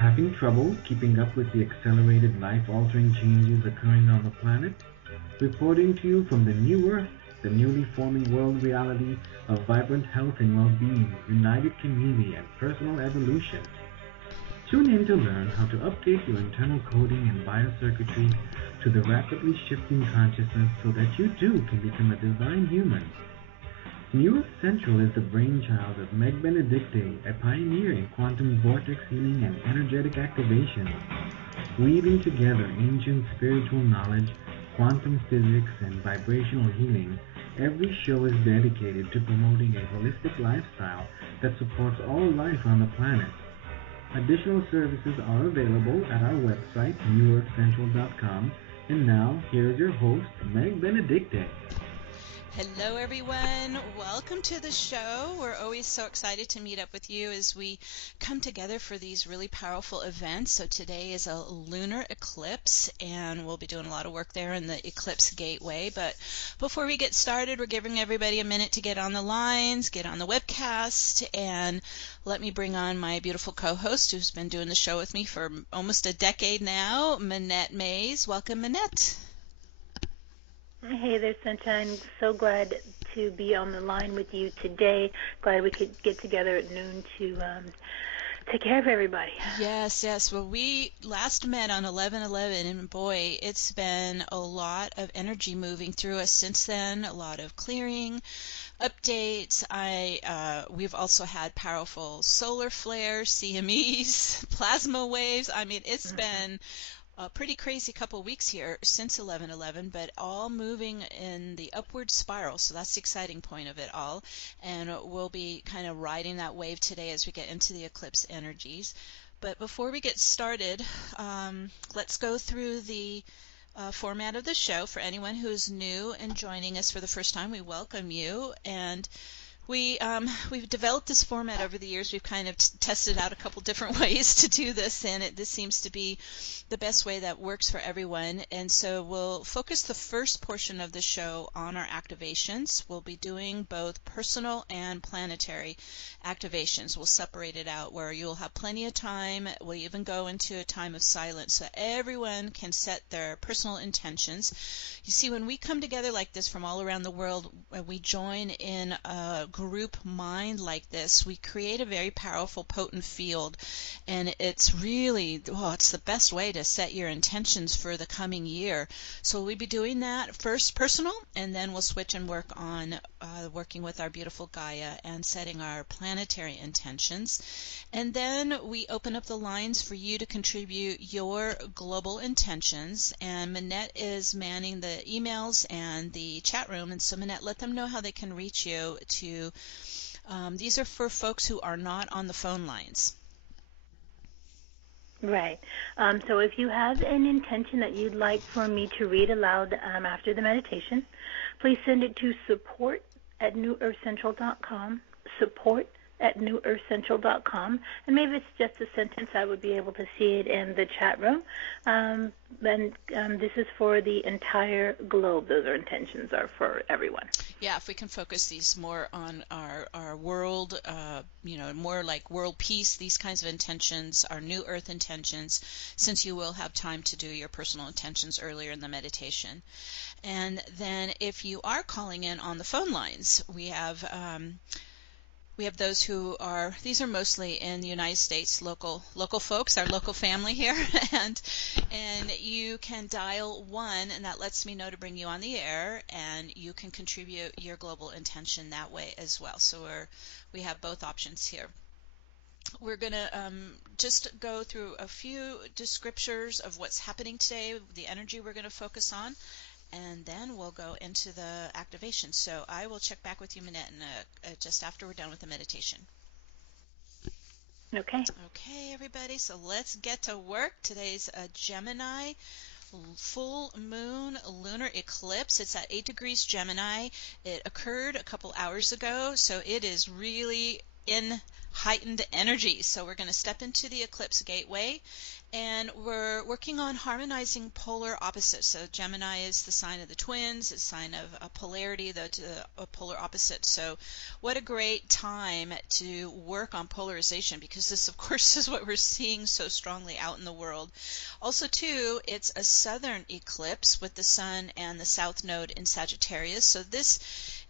Having trouble keeping up with the accelerated life-altering changes occurring on the planet? Reporting to you from the new Earth, the newly forming world reality of vibrant health and well-being, united community, and personal evolution. Tune in to learn how to update your internal coding and biocircuitry to the rapidly shifting consciousness so that you too can become a divine human. New Earth Central is the brainchild of Meg Benedicte, a pioneer in quantum vortex healing and energetic activation. Weaving together ancient spiritual knowledge, quantum physics, and vibrational healing, every show is dedicated to promoting a holistic lifestyle that supports all life on the planet. Additional services are available at our website, newearthcentral.com. And now, here is your host, Meg Benedicte. Hello everyone, welcome to the show. We're always so excited to meet up with you as we come together for these really powerful events. So today is a lunar eclipse and we'll be doing a lot of work there in the eclipse gateway. But before we get started, we're giving everybody a minute to get on the lines, get on the webcast, and let me bring on my beautiful co-host who's been doing the show with me for almost a decade now, Minette Mays. Welcome, Minette. Hey there, Sunshine. So glad to be on the line with you today. Glad we could get together at noon to take care of everybody. Yes. Well, we last met on 11/11, and boy, it's been a lot of energy moving through us since then. A lot of clearing, updates. We've also had powerful solar flares, CMEs, plasma waves. I mean, it's been a pretty crazy couple of weeks here since 11/11, but all moving in the upward spiral, so that's the exciting point of it all, and we'll be kind of riding that wave today as we get into the eclipse energies. But before we get started, let's go through the format of the show. For anyone who's new and joining us for the first time, we welcome you, and we've developed this format over the years. We've kind of tested out a couple different ways to do this, and this seems to be the best way that works for everyone. And so we'll focus the first portion of the show on our activations. We'll be doing both personal and planetary activations. We'll separate it out where you'll have plenty of time. We'll even go into a time of silence so everyone can set their personal intentions. You see, when we come together like this from all around the world, when we join in a group mind like this, we create a very powerful, potent field, and it's really, it's the best way to set your intentions for the coming year. So we'll be doing that first personal, and then we'll switch and work on working with our beautiful Gaia and setting our planetary intentions. And then we open up the lines for you to contribute your global intentions, and Minette is manning the emails and the chat room. And so Minette, let them know how they can reach you to these are for folks who are not on the phone lines. Right. So if you have an intention that you'd like for me to read aloud after the meditation, please send it to support@newearthcentral.com, support@newearthcentral.com, and maybe it's just a sentence. I would be able to see it in the chat room. This is for the entire globe. Those intentions are for everyone. Yeah, if we can focus these more on our world, more like world peace, these kinds of intentions, our new earth intentions, since you will have time to do your personal intentions earlier in the meditation. And then if you are calling in on the phone lines, we have those who are, these are mostly in the United States, local folks, our local family here, and you can dial 1, and that lets me know to bring you on the air, and you can contribute your global intention that way as well. So we have both options here. We're going to just go through a few descriptors of what's happening today, the energy we're going to focus on, and then we'll go into the activation. So I will check back with you, Minette, just after we're done with the meditation. Okay. Okay, everybody, so let's get to work. Today's a Gemini full moon lunar eclipse. It's at 8 degrees Gemini. It occurred a couple hours ago, so it is really in heightened energy. So we're going to step into the eclipse gateway, and we're working on harmonizing polar opposites. So Gemini is the sign of the twins, it's a sign of a polarity, a polar opposite. So what a great time to work on polarization, because this, of course, is what we're seeing so strongly out in the world. Also, too, it's a southern eclipse with the sun and the south node in Sagittarius. So this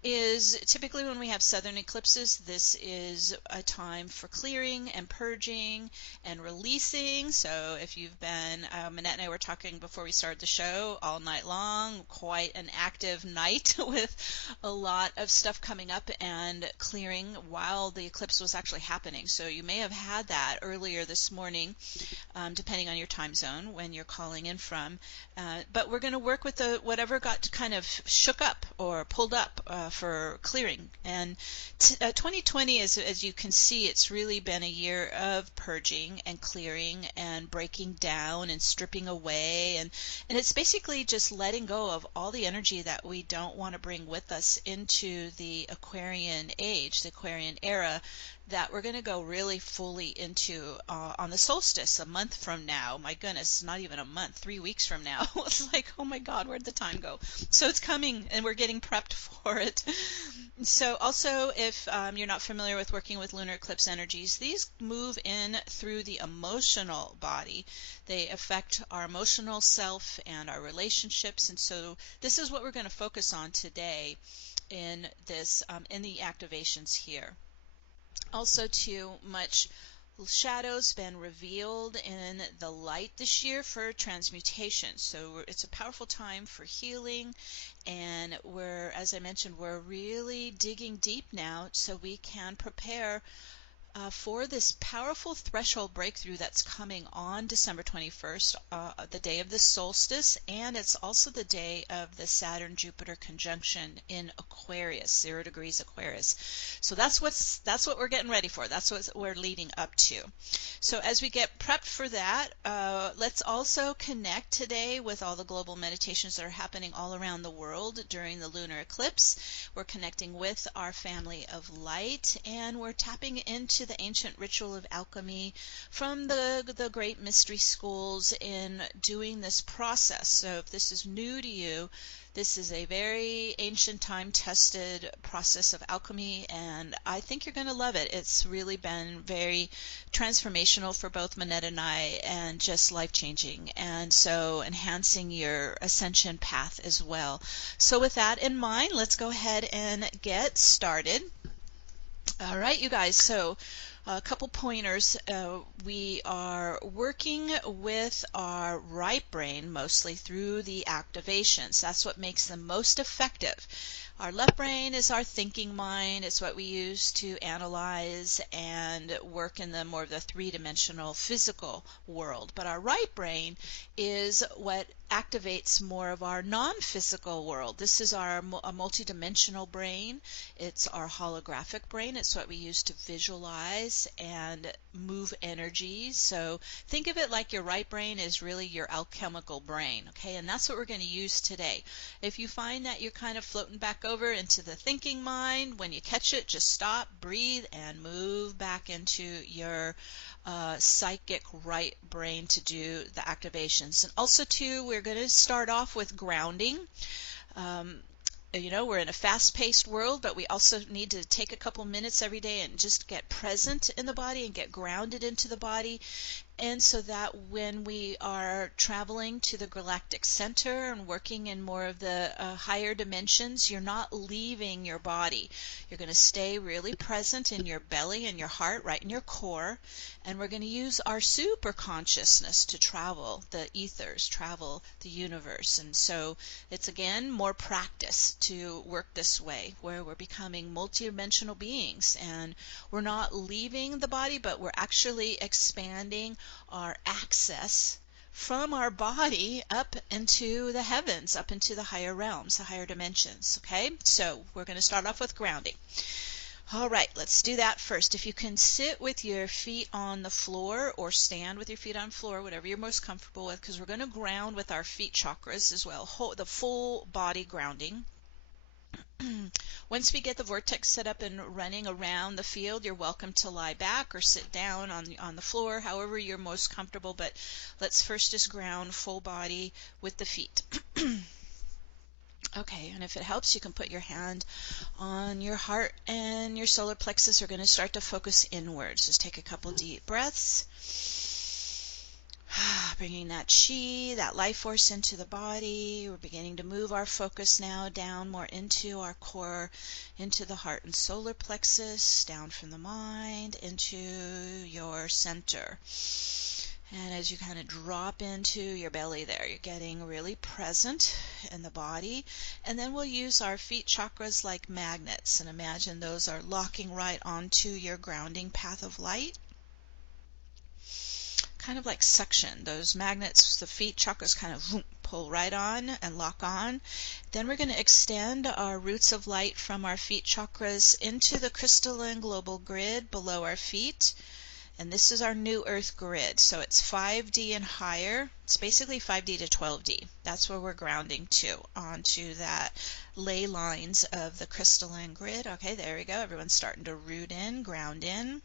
is typically when we have southern eclipses, this is a time for clearing and purging and releasing. So if you've been, Manette and I were talking before we started the show all night long, quite an active night with a lot of stuff coming up and clearing while the eclipse was actually happening. So you may have had that earlier this morning, depending on your time zone when you're calling in from. But we're going to work with whatever got kind of shook up or pulled up for clearing. And 2020, as you can see, it's really been a year of purging and clearing and breaking down and stripping away. And it's basically just letting go of all the energy that we don't want to bring with us into the Aquarian age, the Aquarian era, that we're going to go really fully into on the solstice a month from now. My goodness, not even a month, 3 weeks from now. It's like, oh my God, where'd the time go? So it's coming, and we're getting prepped for it. So also, if you're not familiar with working with lunar eclipse energies, these move in through the emotional body. They affect our emotional self and our relationships, and so this is what we're going to focus on today in this in the activations here. Also, too much shadows been revealed in the light this year for transmutation. So it's a powerful time for healing, and as I mentioned, we're really digging deep now so we can prepare for this powerful threshold breakthrough that's coming on December 21st, the day of the solstice, and it's also the day of the Saturn-Jupiter conjunction in Aquarius, 0 degrees Aquarius. So that's what we're getting ready for. That's what we're leading up to. So as we get prepped for that, let's also connect today with all the global meditations that are happening all around the world during the lunar eclipse. We're connecting with our family of light, and we're tapping into the ancient ritual of alchemy from the great mystery schools in doing this process. So if this is new to you, this is a very ancient time-tested process of alchemy, and I think you're going to love it. It's really been very transformational for both Manette and I, and just life-changing, and so enhancing your ascension path as well. So with that in mind, let's go ahead and get started. All right, you guys, so a couple pointers. We are working with our right brain mostly through the activations. That's what makes them most effective. Our left brain is our thinking mind. It's what we use to analyze and work in the more of the three-dimensional physical world. But our right brain is what activates more of our non-physical world. This is our multi-dimensional brain. It's our holographic brain. It's what we use to visualize and move energies. So think of it like your right brain is really your alchemical brain, okay? And that's what we're going to use today. If you find that you're kind of floating back over into the thinking mind, when you catch it, just stop, breathe, and move back into your psychic right brain to do the activations. And also, too, we're going to start off with grounding. We're in a fast-paced world, but we also need to take a couple minutes every day and just get present in the body and get grounded into the body. And so that when we are traveling to the galactic center and working in more of the higher dimensions, you're not leaving your body. You're going to stay really present in your belly and your heart, right in your core. And we're going to use our super consciousness to travel the ethers, travel the universe. And so it's, again, more practice to work this way, where we're becoming multidimensional beings. And we're not leaving the body, but we're actually expanding our access from our body up into the heavens, up into the higher realms, the higher dimensions. Okay, so we're going to start off with grounding. All right, let's do that first. If you can sit with your feet on the floor or stand with your feet on the floor, whatever you're most comfortable with, because we're going to ground with our feet chakras as well, the full body grounding. Once we get the vortex set up and running around the field, you're welcome to lie back or sit down on the floor, however you're most comfortable, but let's first just ground full body with the feet. Okay, and if it helps, you can put your hand on your heart, and your solar plexus are going to start to focus inwards. Just take a couple deep breaths. Bringing that chi, that life force into the body. We're beginning to move our focus now down more into our core, into the heart and solar plexus, down from the mind into your center. And as you kind of drop into your belly there, you're getting really present in the body. And then we'll use our feet chakras like magnets. And imagine those are locking right onto your grounding path of light. Kind of like suction. Those magnets, the feet chakras kind of pull right on and lock on. Then we're going to extend our roots of light from our feet chakras into the crystalline global grid below our feet. And this is our new Earth grid. So it's 5D and higher. It's basically 5D to 12D. That's where we're grounding to, onto that ley lines of the crystalline grid. Okay, there we go. Everyone's starting to root in, ground in.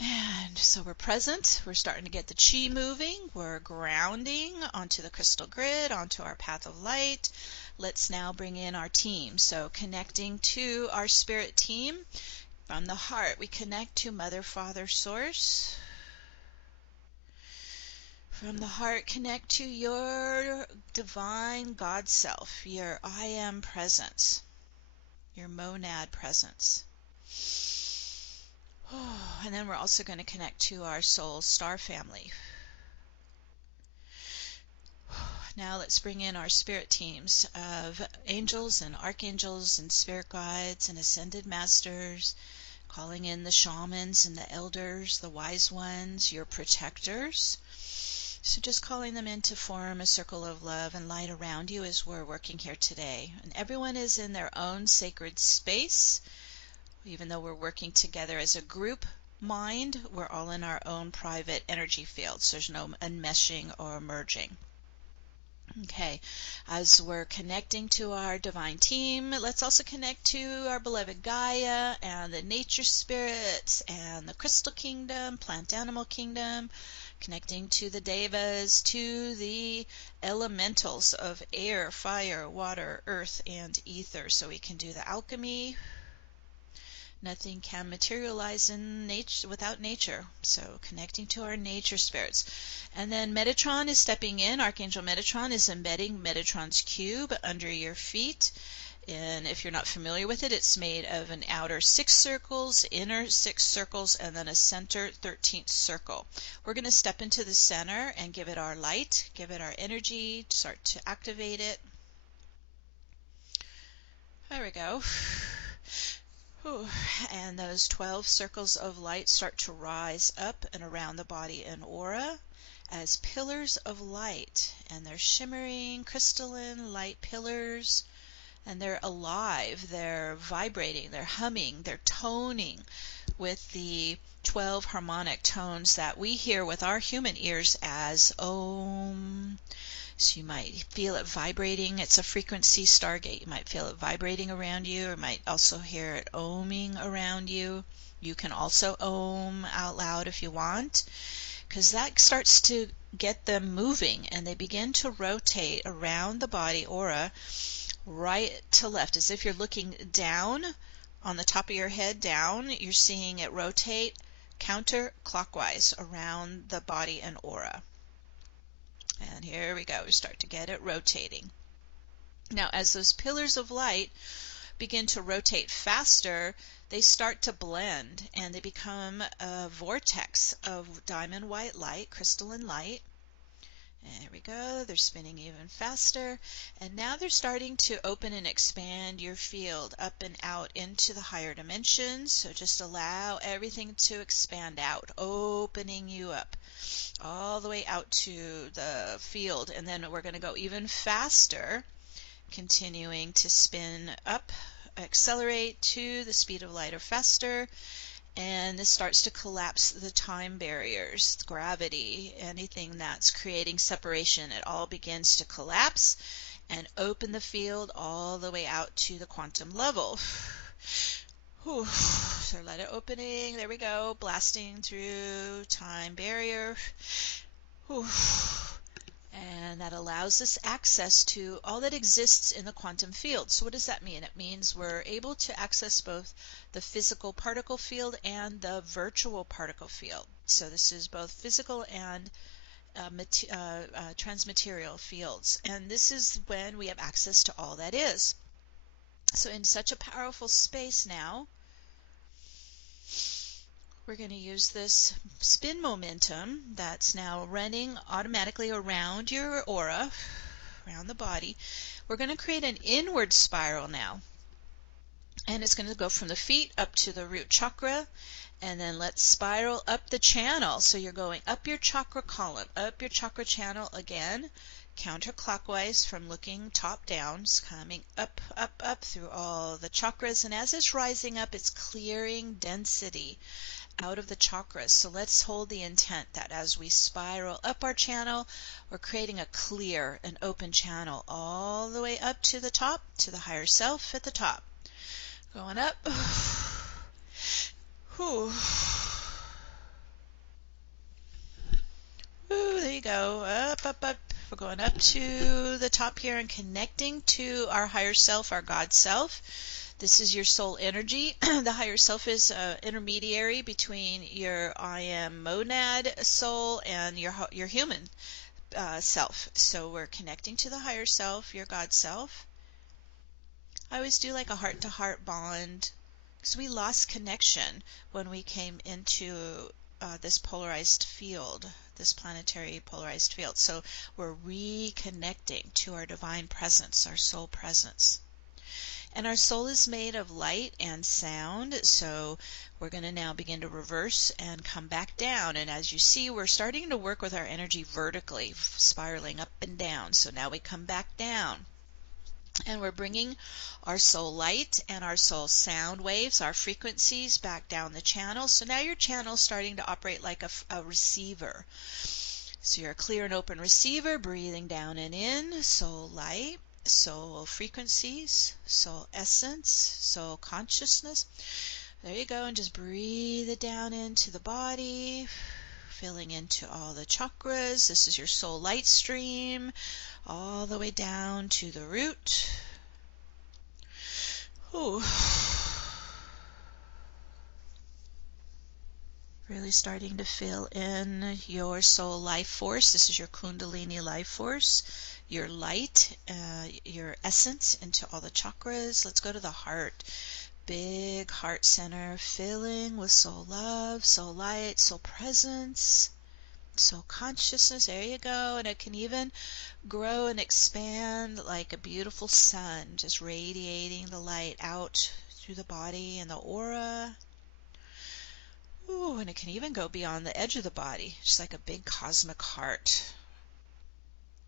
And so we're present. We're starting to get the chi moving. We're grounding onto the crystal grid, onto our path of light. Let's now bring in our team. So connecting to our spirit team. From the heart, we connect to Mother, Father, Source. From the heart, connect to your divine God self, your I am presence, your monad presence. And then we're also going to connect to our soul star family. Now let's bring in our spirit teams of angels and archangels and spirit guides and ascended masters, calling in the shamans and the elders, the wise ones, your protectors. So just calling them in to form a circle of love and light around you as we're working here today. And everyone is in their own sacred space. Even though we're working together as a group mind, we're all in our own private energy fields. There's no enmeshing or merging. Okay, as we're connecting to our divine team, let's also connect to our beloved Gaia and the nature spirits and the crystal kingdom, plant animal kingdom, connecting to the devas, to the elementals of air, fire, water, earth, and ether, so we can do the alchemy. Nothing can materialize in nature without nature. So connecting to our nature spirits. And then Metatron is stepping in. Archangel Metatron is embedding Metatron's cube under your feet. And if you're not familiar with it, it's made of an outer 6 circles, inner 6 circles, and then a center 13th circle. We're going to step into the center and give it our light, give it our energy, start to activate it. There we go. And those 12 circles of light start to rise up and around the body and aura as pillars of light. And they're shimmering, crystalline light pillars. And they're alive, they're vibrating, they're humming, they're toning with the 12 harmonic tones that we hear with our human ears as Om. So you might feel it vibrating. It's a frequency Stargate. You might feel it vibrating around you, or might also hear it oming around you. You can also om out loud if you want, because that starts to get them moving, and they begin to rotate around the body aura right to left, as if you're looking down on the top of your head down. You're seeing it rotate counterclockwise around the body and aura. And here we go. We start to get it rotating. Now, as those pillars of light begin to rotate faster, they start to blend and they become a vortex of diamond white light, crystalline light. And here we go. They're spinning even faster. And now they're starting to open and expand your field up and out into the higher dimensions. So just allow everything to expand out, opening you up all the way out to the field. And then we're going to go even faster, continuing to spin up, accelerate to the speed of light or faster. And this starts to collapse the time barriers, gravity, anything that's creating separation. It all begins to collapse. and open the field all the way out to the quantum level. Whew. So let it opening. There we go. Blasting through time barrier. Whew. And that allows us access to all that exists in the quantum field. So what does that mean? It means we're able to access both the physical particle field and the virtual particle field. So this is both physical and transmaterial fields. And this is when we have access to all that is. So in such a powerful space now, we're going to use this spin momentum that's now running automatically around your aura, around the body. We're going to create an inward spiral now. And it's going to go from the feet up to the root chakra. And then let's spiral up the channel. So you're going up your chakra column, up your chakra channel again, counterclockwise from looking top down. It's coming up, up, up through all the chakras. And as it's rising up, it's clearing density out of the chakras. So let's hold the intent that as we spiral up our channel, we're creating a clear and open channel all the way up to the top, to the higher self at the top. Going up. Whew. Ooh, there you go. Up, up, up. We're going up to the top here and connecting to our higher self, our God self. This is your soul energy. The higher self is intermediary between your I am monad soul and your human self. So we're connecting to the higher self, your God self. I always do like a heart-to-heart bond because we lost connection when we came into this polarized field, this planetary polarized field. So we're reconnecting to our divine presence, our soul presence. And our soul is made of light and sound, so we're going to now begin to reverse and come back down. And as you see, we're starting to work with our energy vertically, spiraling up and down. So now we come back down. And we're bringing our soul light and our soul sound waves, our frequencies, back down the channel. So now your channel is starting to operate like a receiver. So you're a clear and open receiver, breathing down and in, soul light, soul frequencies, soul essence, soul consciousness. There you go, and just breathe it down into the body, filling into all the chakras. This is your soul light stream, all the way down to the root. Ooh. Really starting to fill in your soul life force. This is your Kundalini life force, your light, your essence into all the chakras. Let's go to the heart. Big heart center, filling with soul love, soul light, soul presence, soul consciousness. There you go. And it can even grow and expand like a beautiful sun, just radiating the light out through the body and the aura. Ooh, and it can even go beyond the edge of the body, just like a big cosmic heart.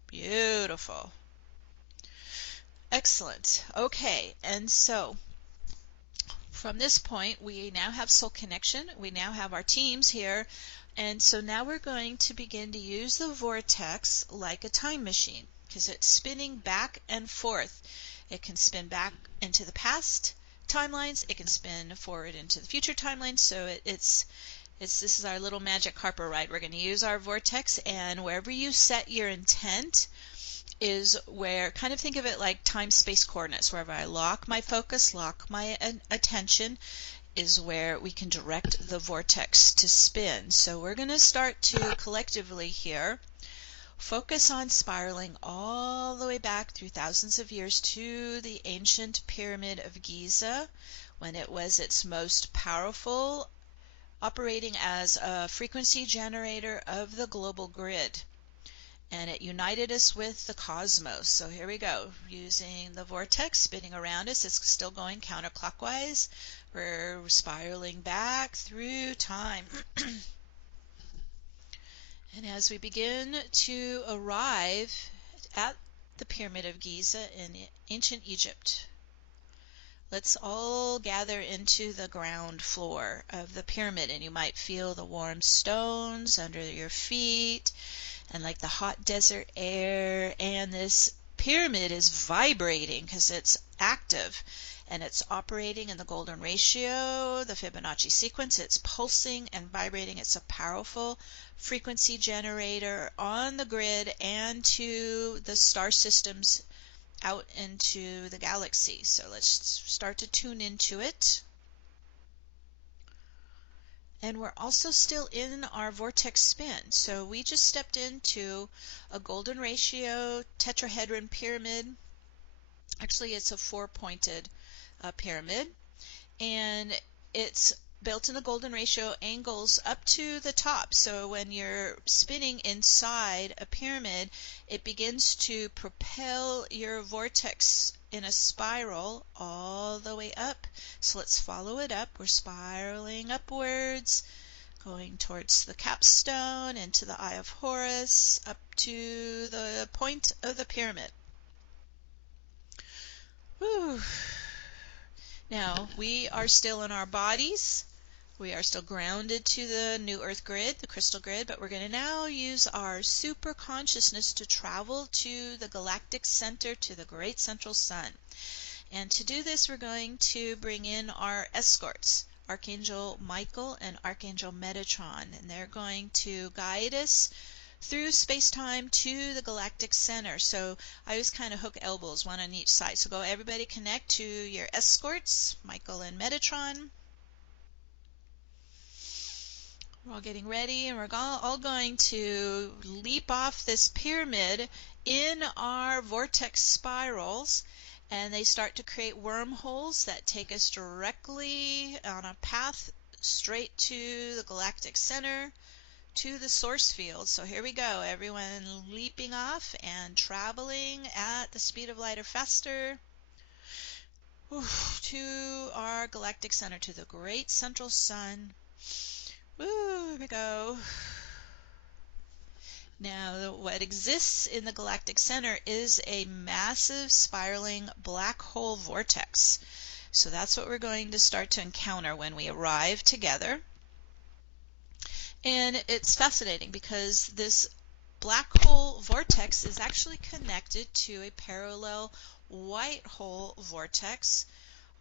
Beautiful. Excellent. Okay, and so from this point, we now have soul connection. We now have our teams here. And so now we're going to begin to use the vortex like a time machine because it's spinning back and forth. It can spin back into the past timelines. It can spin forward into the future timelines. So this is our little magic Harper ride. We're going to use our vortex, and wherever you set your intent is where, kind of think of it like time-space coordinates. Wherever I lock my focus, lock my attention, is where we can direct the vortex to spin. So we're going to start to collectively here focus on spiraling all the way back through thousands of years to the ancient pyramid of Giza when it was its most powerful, operating as a frequency generator of the global grid. And it united us with the cosmos. So here we go, using the vortex spinning around us. It's still going counterclockwise. We're spiraling back through time. And as we begin to arrive at the Pyramid of Giza in ancient Egypt, let's all gather into the ground floor of the pyramid, and you might feel the warm stones under your feet and like the hot desert air and this pyramid is vibrating because it's active, and it's operating in the golden ratio, the Fibonacci sequence. It's pulsing and vibrating. It's a powerful frequency generator on the grid and to the star systems out into the galaxy. So let's start to tune into it. And we're also still in our vortex spin. So we just stepped into a golden ratio tetrahedron pyramid. Actually, it's a four-pointed pyramid, and it's built in the golden ratio angles up to the top. So when you're spinning inside a pyramid, it begins to propel your vortex in a spiral all the way up. So let's follow it up. We're spiraling upwards, going towards the capstone, into the Eye of Horus, up to the point of the pyramid. Whew. Now, we are still in our bodies. We are still grounded to the new Earth grid, the crystal grid, but we're going to now use our super consciousness to travel to the galactic center, to the great central sun. And to do this, we're going to bring in our escorts, Archangel Michael and Archangel Metatron, and they're going to guide us through space-time to the galactic center. So I always kind of hook elbows, one on each side. So go, everybody connect to your escorts, Michael and Metatron. We're all getting ready, and we're all going to leap off this pyramid in our vortex spirals, and they start to create wormholes that take us directly on a path straight to the galactic center, to the source field. So here we go, everyone leaping off and traveling at the speed of light or faster to our galactic center, to the great central sun. Woo, here we go. Now, what exists in the galactic center is a massive spiraling black hole vortex. So that's what we're going to start to encounter when we arrive together. And it's fascinating because this black hole vortex is actually connected to a parallel white hole vortex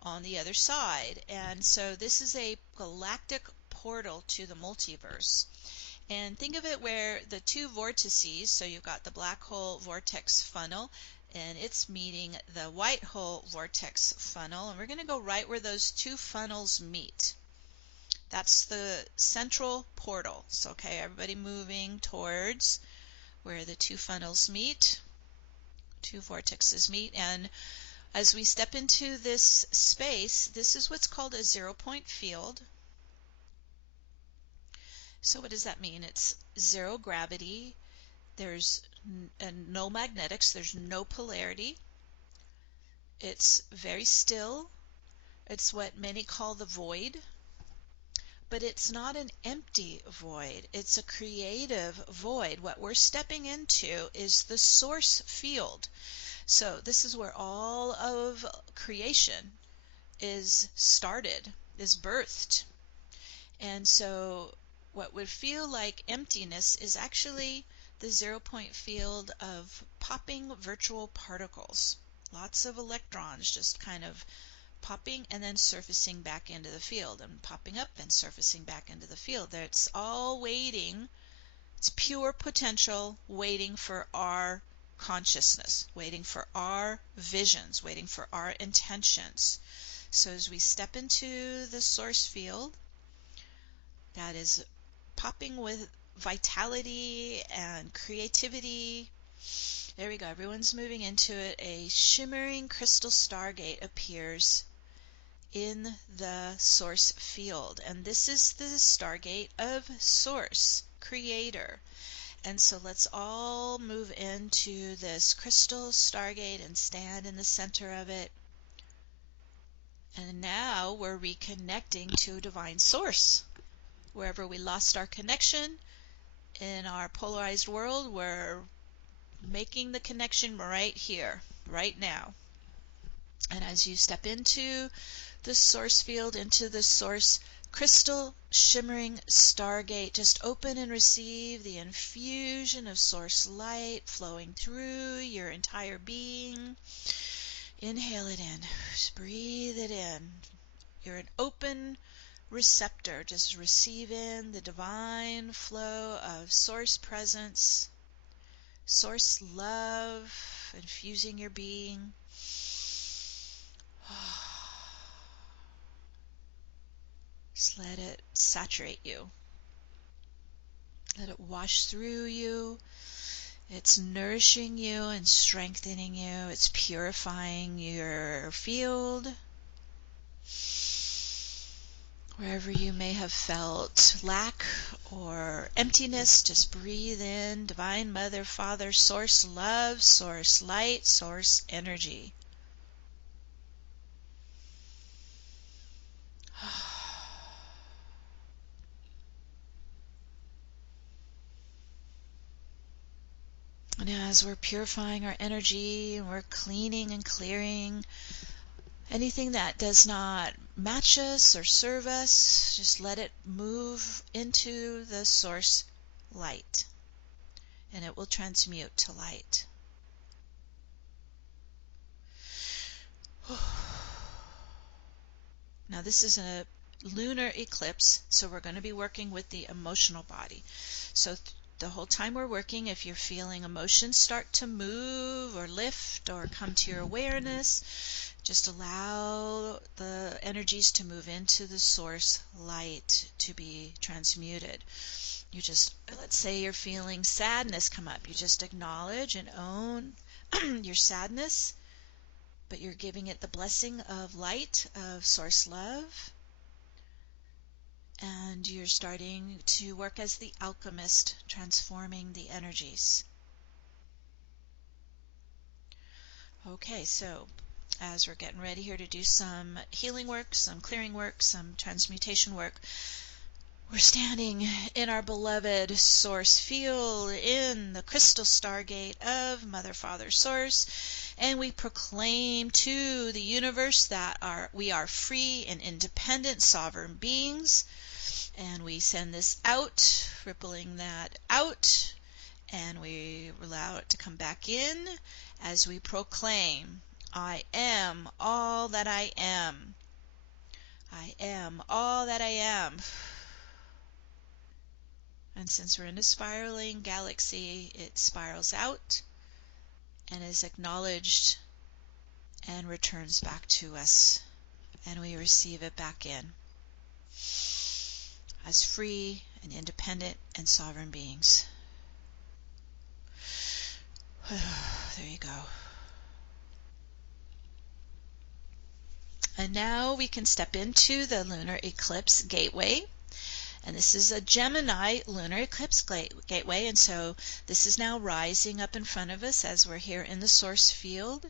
on the other side. And so this is a galactic portal to the multiverse. And think of it where the two vortices, so you've got the black hole vortex funnel, and it's meeting the white hole vortex funnel, and we're going to go right where those two funnels meet. That's the central portal. So, okay, everybody moving towards where the two funnels meet, two vortexes meet, and as we step into this space, this is what's called a zero-point field. So what does that mean? It's zero gravity, there's no magnetics, there's no polarity, it's very still, it's what many call the void, but it's not an empty void, it's a creative void. What we're stepping into is the source field. So this is where all of creation is started, is birthed. And so what would feel like emptiness is actually the zero-point field of popping virtual particles. Lots of electrons just kind of popping and then surfacing back into the field, and popping up and surfacing back into the field. It's all waiting. It's pure potential waiting for our consciousness, waiting for our visions, waiting for our intentions. So as we step into the source field, that is popping with vitality and creativity. There we go. Everyone's moving into it. A shimmering crystal stargate appears in the source field. And this is the stargate of Source, Creator. And so let's all move into this crystal stargate and stand in the center of it. And now we're reconnecting to Divine Source. Wherever we lost our connection in our polarized world, we're making the connection right here, right now. And as you step into the source field, into the source crystal shimmering stargate. Just open and receive the infusion of source light flowing through your entire being. Inhale it in. Just breathe it in. You're an open receptor. Just receive in the divine flow of source presence, source love, infusing your being. Just let it saturate you. Let it wash through you. It's nourishing you and strengthening you. It's purifying your field. Wherever you may have felt lack or emptiness, just breathe in Divine Mother, Father, Source Love, Source Light, Source Energy. And as we're purifying our energy and we're cleaning and clearing anything that does not match us or serve us, just let it move into the source light, and it will transmute to light. Now this is a lunar eclipse, so we're going to be working with the emotional body. So the whole time we're working, if you're feeling emotions start to move or lift or come to your awareness, just allow the energies to move into the source light to be transmuted. You just, let's say you're feeling sadness come up. You just acknowledge and own your sadness, but you're giving it the blessing of light, of source love. And you're starting to work as the alchemist, transforming the energies. Okay, so as we're getting ready here to do some healing work, some clearing work, some transmutation work, we're standing in our beloved source field in the crystal stargate of Mother, Father, Source, and we proclaim to the universe that we are free and independent sovereign beings. And we send this out, rippling that out, and we allow it to come back in as we proclaim, I am all that I am. I am all that I am. And since we're in a spiraling galaxy, it spirals out and is acknowledged and returns back to us, and we receive it back in as free and independent and sovereign beings. There you go. And now we can step into the lunar eclipse gateway. And this is a Gemini lunar eclipse gateway. And so this is now rising up in front of us as we're here in the source field.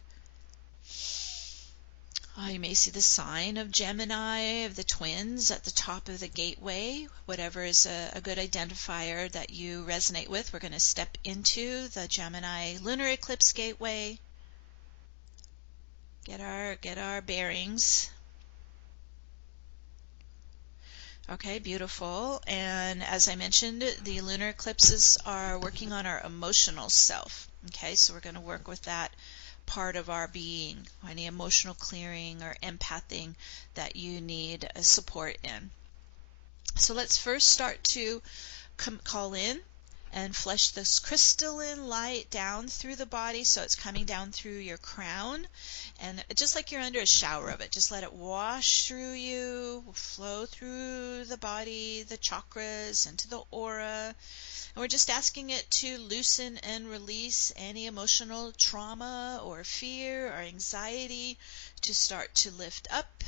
You may see the sign of Gemini, of the twins, at the top of the gateway. Whatever is a good identifier that you resonate with, we're going to step into the Gemini lunar eclipse gateway. Get our bearings. Okay, beautiful. And as I mentioned, the lunar eclipses are working on our emotional self. Okay, so we're going to work with that part of our being, any emotional clearing or empathing that you need support in. So let's first start to call in and flush this crystalline light down through the body, so it's coming down through your crown, and just like you're under a shower of it, just let it wash through you, flow through the body, the chakras, into the aura. And we're just asking it to loosen and release any emotional trauma or fear or anxiety, to start to lift up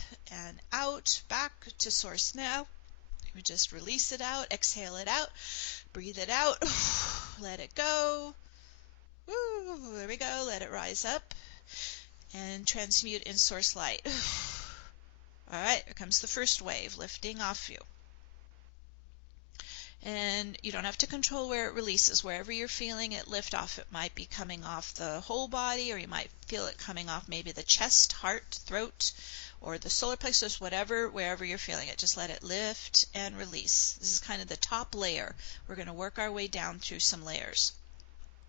and out, back to source now. We just release it out, exhale it out, breathe it out, let it go. Woo, there we go, let it rise up and transmute in source light. All right, here comes the first wave, lifting off you. And you don't have to control where it releases. Wherever you're feeling it lift off, it might be coming off the whole body, or you might feel it coming off maybe the chest, heart, throat, or the solar plexus, whatever, wherever you're feeling it. Just let it lift and release. This is kind of the top layer. We're going to work our way down through some layers.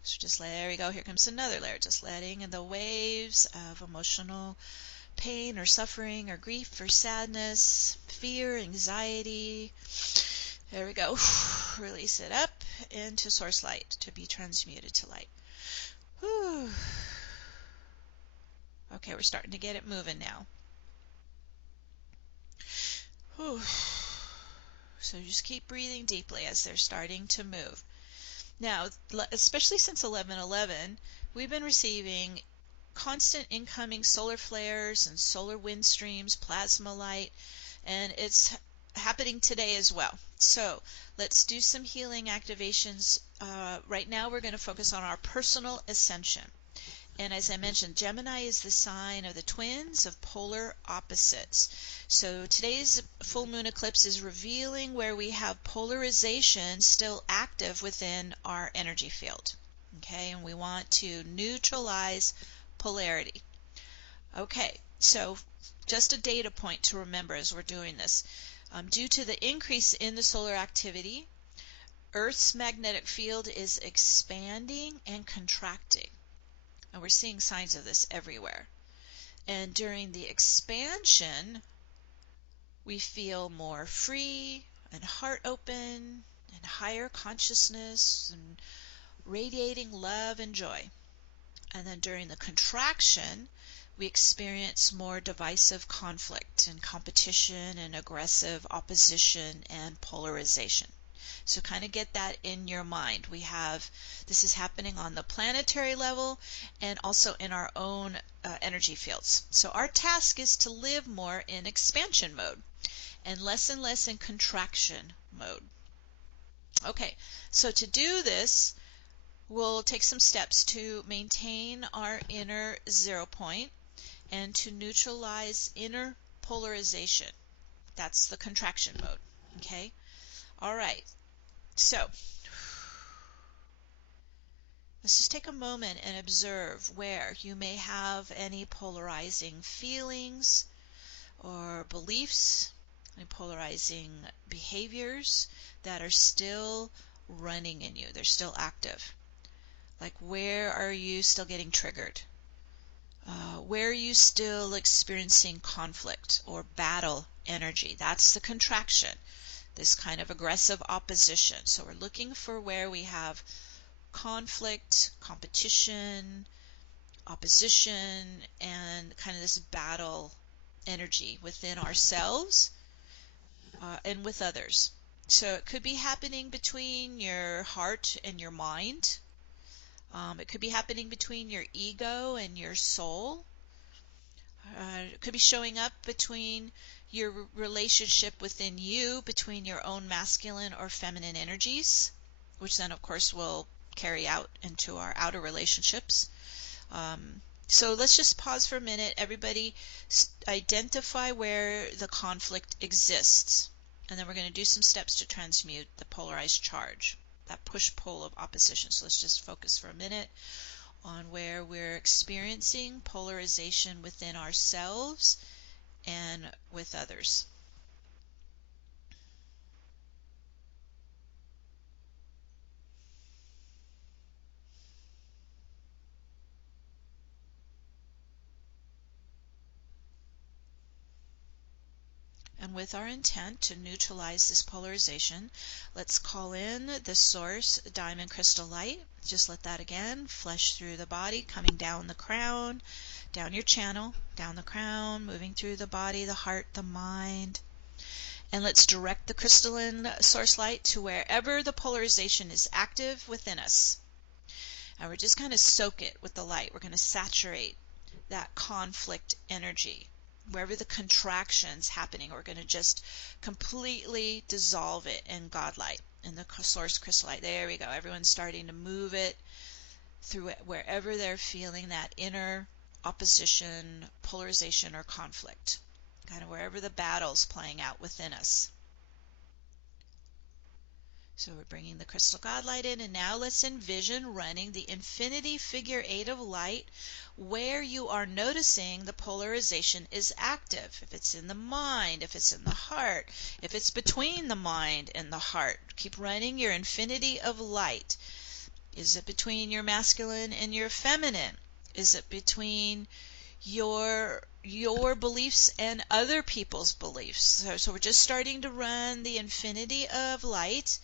So just there we go. Here comes another layer. Just letting in the waves of emotional pain or suffering or grief or sadness, fear, anxiety. There we go. Release it up into source light to be transmuted to light. Whew. Okay, we're starting to get it moving now. Whew. So just keep breathing deeply as they're starting to move. Now, especially since 11/11, we've been receiving constant incoming solar flares and solar wind streams, plasma light, and it's happening today as well. So let's do some healing activations. Right now we're going to focus on our personal ascension. And as I mentioned, Gemini is the sign of the twins of polar opposites. So today's full moon eclipse is revealing where we have polarization still active within our energy field. Okay, and we want to neutralize polarity. Okay, so just a data point to remember as we're doing this. Due to the increase in the solar activity, Earth's magnetic field is expanding and contracting. And we're seeing signs of this everywhere. And during the expansion, we feel more free and heart open and higher consciousness and radiating love and joy. And then during the contraction, we experience more divisive conflict and competition and aggressive opposition and polarization. So kind of get that in your mind. This is happening on the planetary level and also in our own energy fields. So our task is to live more in expansion mode and less in contraction mode. Okay, so to do this, we'll take some steps to maintain our inner 0 point and to neutralize inner polarization. That's the contraction mode. Okay? All right. So let's just take a moment and observe where you may have any polarizing feelings or beliefs, any polarizing behaviors that are still running in you. They're still active. Like, where are you still getting triggered? Where are you still experiencing conflict or battle energy? That's the contraction, this kind of aggressive opposition. So we're looking for where we have conflict, competition, opposition, and kind of this battle energy within ourselves and with others. So it could be happening between your heart and your mind. It could be happening between your ego and your soul. It could be showing up between your relationship within you, between your own masculine or feminine energies, which then, of course, will carry out into our outer relationships. So let's just pause for a minute. Everybody identify where the conflict exists. And then we're going to do some steps to transmute the polarized charge, that push-pull of opposition. So let's just focus for a minute on where we're experiencing polarization within ourselves and with others. And with our intent to neutralize this polarization, let's call in the source diamond crystal light. Just let that again flush through the body, coming down the crown, down your channel, down the crown, moving through the body, the heart, the mind. And let's direct the crystalline source light to wherever the polarization is active within us. And we're just going to soak it with the light. We're going to saturate that conflict energy. Wherever the contraction's happening, we're going to just completely dissolve it in God light, in the source crystal light. There we go. Everyone's starting to move it through it wherever they're feeling that inner opposition, polarization, or conflict. Kind of wherever the battle's playing out within us. So we're bringing the crystal God light in, and now let's envision running the infinity figure 8 of light where you are noticing the polarization is active. If it's in the mind, if it's in the heart, if it's between the mind and the heart. Keep running your infinity of light. Is it between your masculine and your feminine? Is it between your beliefs and other people's beliefs? So we're just starting to run the infinity of light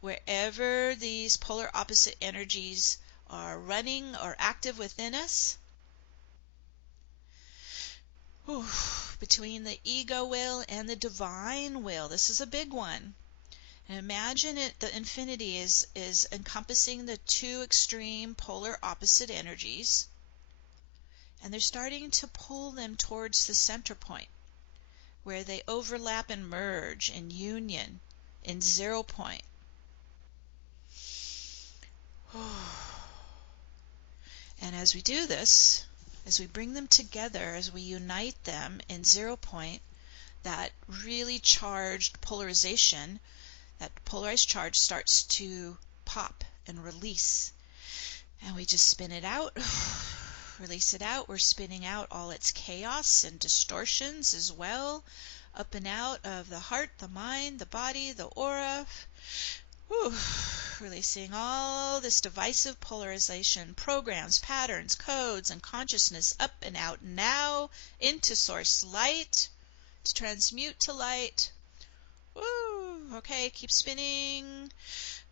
wherever these polar opposite energies are running or active within us. Whew. Between the ego will and the divine will. This is a big one. And imagine the infinity is encompassing the two extreme polar opposite energies. And they're starting to pull them towards the center point, where they overlap and merge in union, in 0 point. And as we do this, as we bring them together, as we unite them in 0 point, that really charged polarization, that polarized charge starts to pop and release. And we just spin it out, release it out. We're spinning out all its chaos and distortions as well, up and out of the heart, the mind, the body, the aura. Whew. Releasing all this divisive polarization, programs, patterns, codes, and consciousness up and out now into source light to transmute to light. Woo! Okay, keep spinning.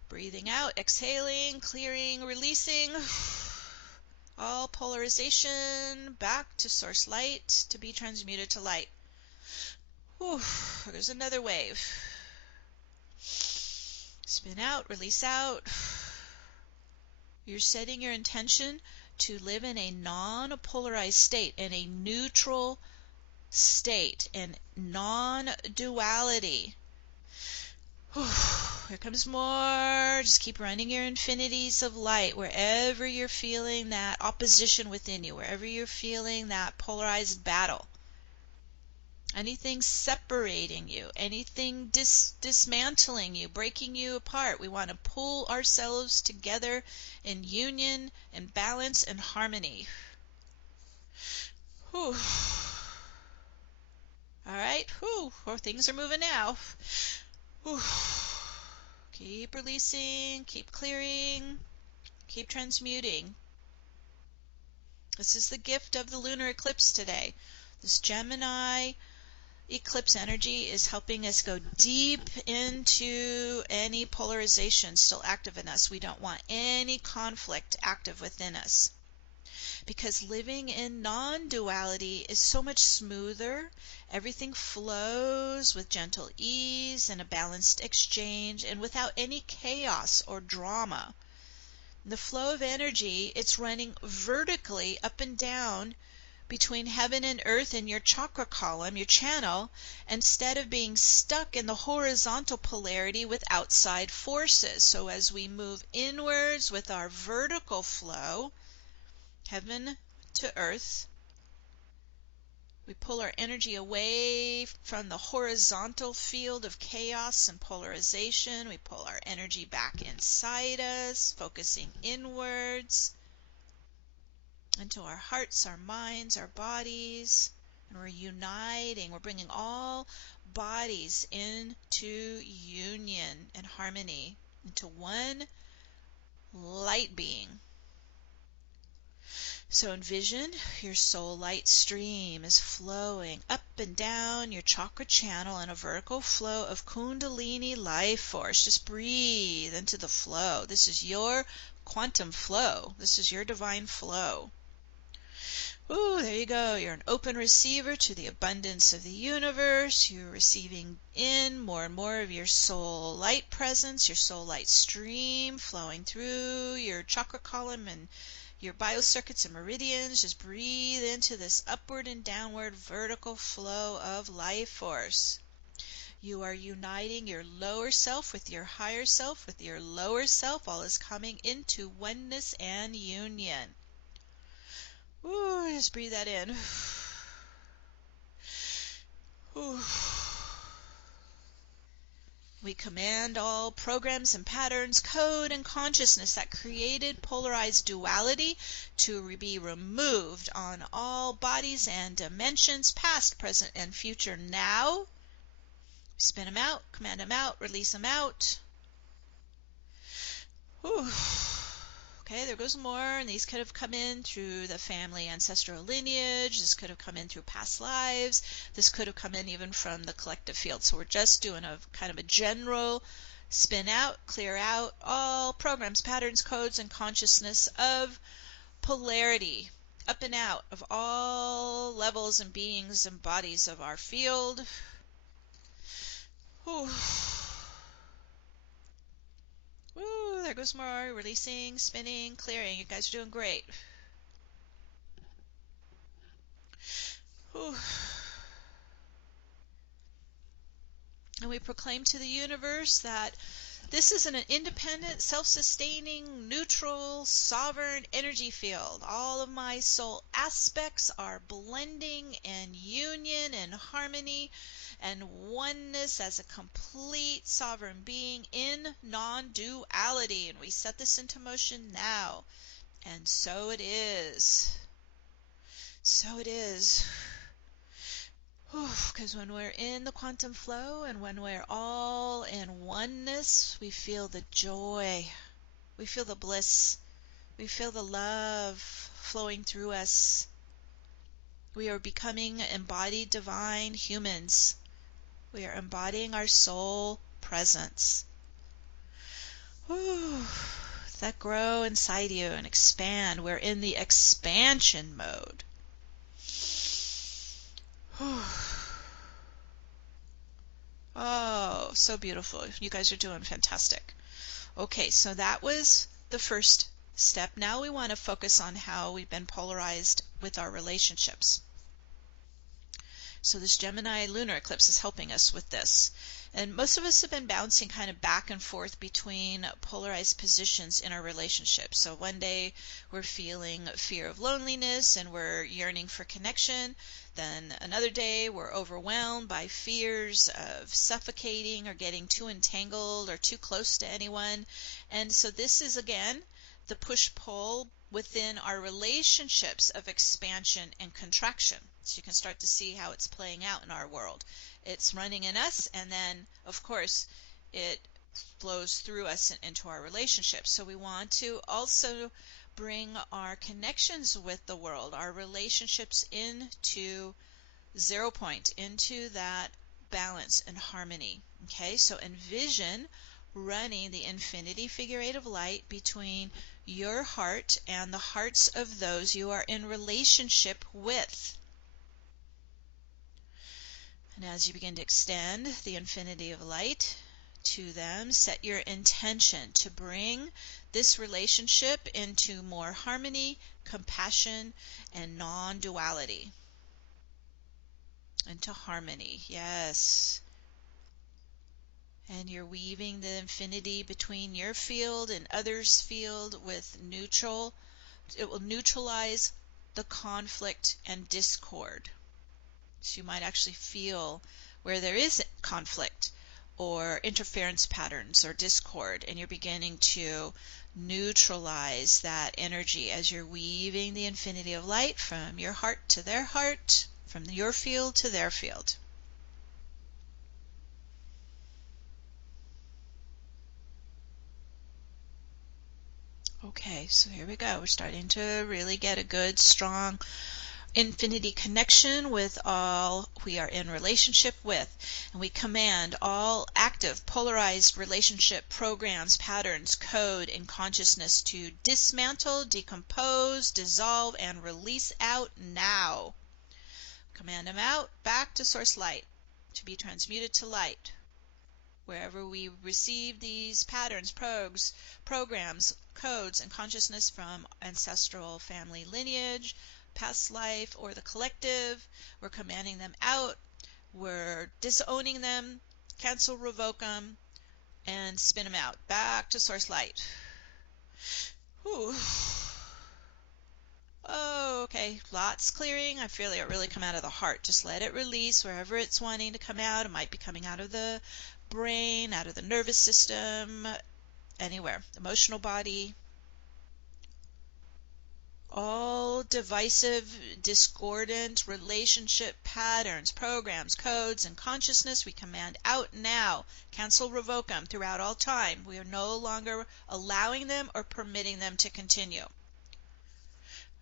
Breathing out, exhaling, clearing, releasing. All polarization back to source light to be transmuted to light. Whew. There's another wave. Spin out, release out. You're setting your intention to live in a non-polarized state, in a neutral state, in non-duality. Here comes more. Just keep running your infinities of light wherever you're feeling that opposition within you, wherever you're feeling that polarized battle. Anything separating you, anything dismantling you, breaking you apart. We want to pull ourselves together in union, in balance, and harmony. Whew. All right. Whew. Oh, things are moving now. Whew. Keep releasing, keep clearing, keep transmuting. This is the gift of the lunar eclipse today. This Gemini eclipse energy is helping us go deep into any polarization still active in us. We don't want any conflict active within us. Because living in non-duality is so much smoother. Everything flows with gentle ease and a balanced exchange and without any chaos or drama. The flow of energy, it's running vertically up and down between heaven and earth in your chakra column, your channel, instead of being stuck in the horizontal polarity with outside forces. So as we move inwards with our vertical flow, heaven to earth, we pull our energy away from the horizontal field of chaos and polarization. We pull our energy back inside us, focusing inwards into our hearts, our minds, our bodies. And we're uniting. We're bringing all bodies into union and harmony, into one light being. So envision your soul light stream is flowing up and down your chakra channel in a vertical flow of Kundalini life force. Just breathe into the flow. This is your quantum flow. This is your divine flow. Ooh, there you go. You're an open receiver to the abundance of the universe. You're receiving in more and more of your soul light presence, your soul light stream flowing through your chakra column and your biocircuits and meridians. Just breathe into this upward and downward vertical flow of life force. You are uniting your lower self with your higher self, with your lower self. All is coming into oneness and union. Ooh, just breathe that in. Ooh. We command all programs and patterns, code and consciousness that created polarized duality to be removed on all bodies and dimensions, past, present, and future now. Spin them out, command them out, release them out. Whew. Okay, there goes more, and these could have come in through the family ancestral lineage. This could have come in through past lives. This could have come in even from the collective field. So we're just doing a kind of a general spin out, clear out all programs, patterns, codes, and consciousness of polarity, up and out of all levels and beings and bodies of our field. Whew. Woo, there goes more. Releasing, spinning, clearing. You guys are doing great. Whew. And we proclaim to the universe that this is an independent, self-sustaining, neutral, sovereign energy field. All of my soul aspects are blending in union and harmony and oneness as a complete sovereign being in non-duality. And we set this into motion now. And so it is. So it is. Because when we're in the quantum flow and when we're all in oneness, we feel the joy, we feel the bliss, we feel the love flowing through us. We are becoming embodied divine humans. We are embodying our soul presence. That grow inside you and expand. We're in the expansion mode. Oh, so beautiful. You guys are doing fantastic. Okay, so that was the first step. Now we want to focus on how we've been polarized with our relationships. So this Gemini Lunar Eclipse is helping us with this. And most of us have been bouncing kind of back and forth between polarized positions in our relationships. So one day we're feeling fear of loneliness and we're yearning for connection. Then another day we're overwhelmed by fears of suffocating or getting too entangled or too close to anyone. And so this is, again, the push-pull within our relationships of expansion and contraction. So you can start to see how it's playing out in our world. It's running in us, and then, of course, it flows through us into our relationships. So we want to also bring our connections with the world, our relationships into 0 point, into that balance and harmony. Okay, so envision running the infinity figure eight of light between your heart and the hearts of those you are in relationship with. And as you begin to extend the infinity of light to them, set your intention to bring this relationship into more harmony, compassion, and non-duality. Into harmony, yes. And you're weaving the infinity between your field and others' field with neutral. It will neutralize the conflict and discord. So you might actually feel where there is conflict or interference patterns or discord, and you're beginning to neutralize that energy as you're weaving the infinity of light from your heart to their heart, from your field to their field. Okay, so here we go. We're starting to really get a good, strong infinity connection with all we are in relationship with. And we command all active, polarized relationship programs, patterns, code, and consciousness to dismantle, decompose, dissolve, and release out now. Command them out, back to source light, to be transmuted to light. Wherever we receive these patterns, programs, codes, and consciousness from ancestral family lineage, past life, or the collective, we're commanding them out, we're disowning them, cancel, revoke them, and spin them out, back to source light. Whew. Oh, okay, lots clearing. I feel it really come out of the heart. Just let it release wherever it's wanting to come out. It might be coming out of the brain, out of the nervous system, anywhere, emotional body, all divisive, discordant relationship patterns, programs, codes, and consciousness we command out now. Cancel, revoke them throughout all time. We are no longer allowing them or permitting them to continue.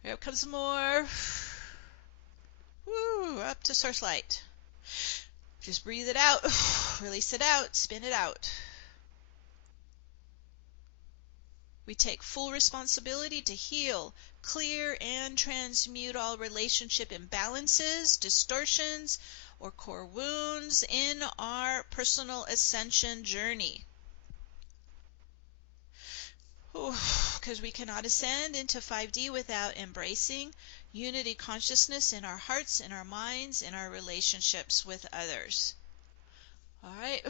Here comes more. Woo, up to source light. Just breathe it out. Release it out. Spin it out. We take full responsibility to heal, clear, and transmute all relationship imbalances, distortions, or core wounds in our personal ascension journey. Because we cannot ascend into 5D without embracing unity consciousness in our hearts, in our minds, in our relationships with others. All right,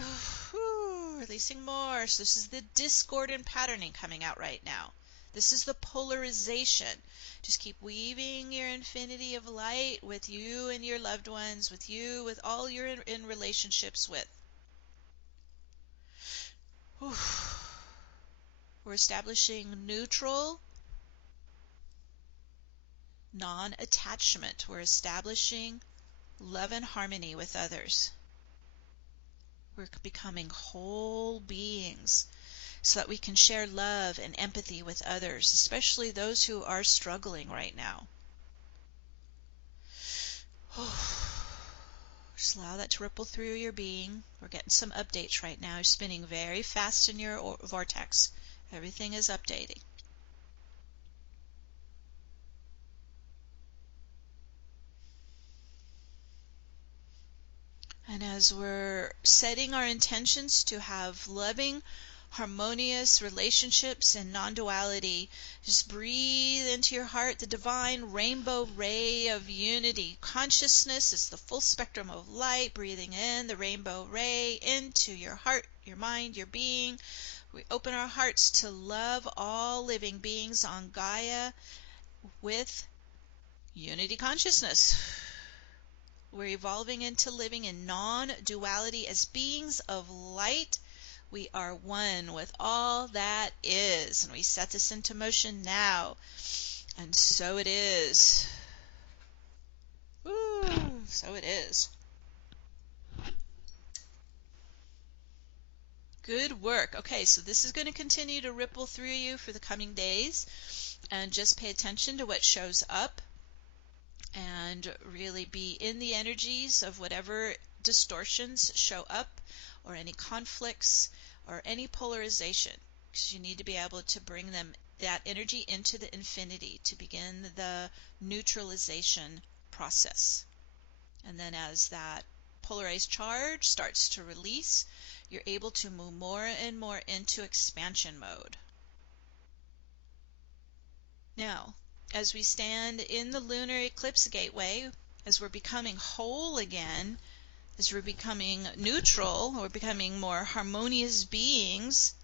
releasing more. So this is the discordant patterning coming out right now. This is the polarization. Just keep weaving your infinity of light with you and your loved ones, with you, with all you're in relationships with. We're establishing neutral, non-attachment. We're establishing love and harmony with others. We're becoming whole beings so that we can share love and empathy with others, especially those who are struggling right now. Just allow that to ripple through your being. We're getting some updates right now. You're spinning very fast in your vortex. Everything is updating. And as we're setting our intentions to have loving, harmonious relationships and non-duality, just breathe into your heart the divine rainbow ray of unity. Consciousness is the full spectrum of light, breathing in the rainbow ray into your heart, your mind, your being. We open our hearts to love all living beings on Gaia with unity consciousness. We're evolving into living in non-duality as beings of light. We are one with all that is. And we set this into motion now. And so it is. Woo, so it is. Good work. Okay, so this is going to continue to ripple through you for the coming days. And just pay attention to what shows up. And really be in the energies of whatever distortions show up, or any conflicts, or any polarization, because you need to be able to bring that energy into the infinity to begin the neutralization process. And then as that polarized charge starts to release, you're able to move more and more into expansion mode. Now, as we stand in the lunar eclipse gateway, as we're becoming whole again, as we're becoming neutral, we're becoming more harmonious beings,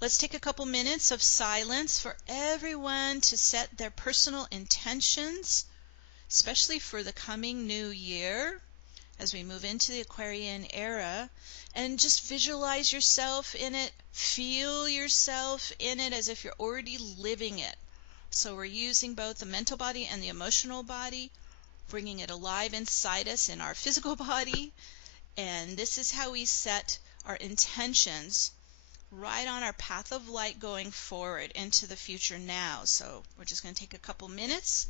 let's take a couple minutes of silence for everyone to set their personal intentions, especially for the coming new year, as we move into the Aquarian era, and just visualize yourself in it, feel yourself in it as if you're already living it. So we're using both the mental body and the emotional body, bringing it alive inside us in our physical body. And this is how we set our intentions right on our path of light going forward into the future now. So we're just going to take a couple minutes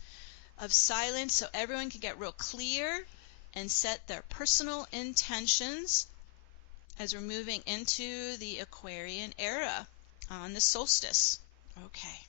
of silence so everyone can get real clear and set their personal intentions as we're moving into the Aquarian era on the solstice. Okay.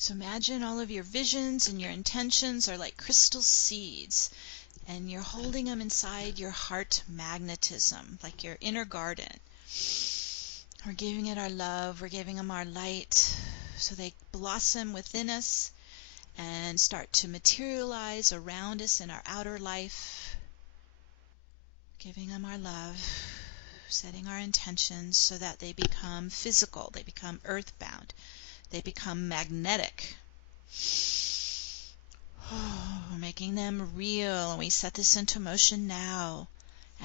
So imagine all of your visions and your intentions are like crystal seeds, and you're holding them inside your heart magnetism, like your inner garden. We're giving it our love, we're giving them our light, so they blossom within us and start to materialize around us in our outer life. Giving them our love, setting our intentions so that they become physical, they become earthbound, they become magnetic. We're making them real, and we set this into motion now.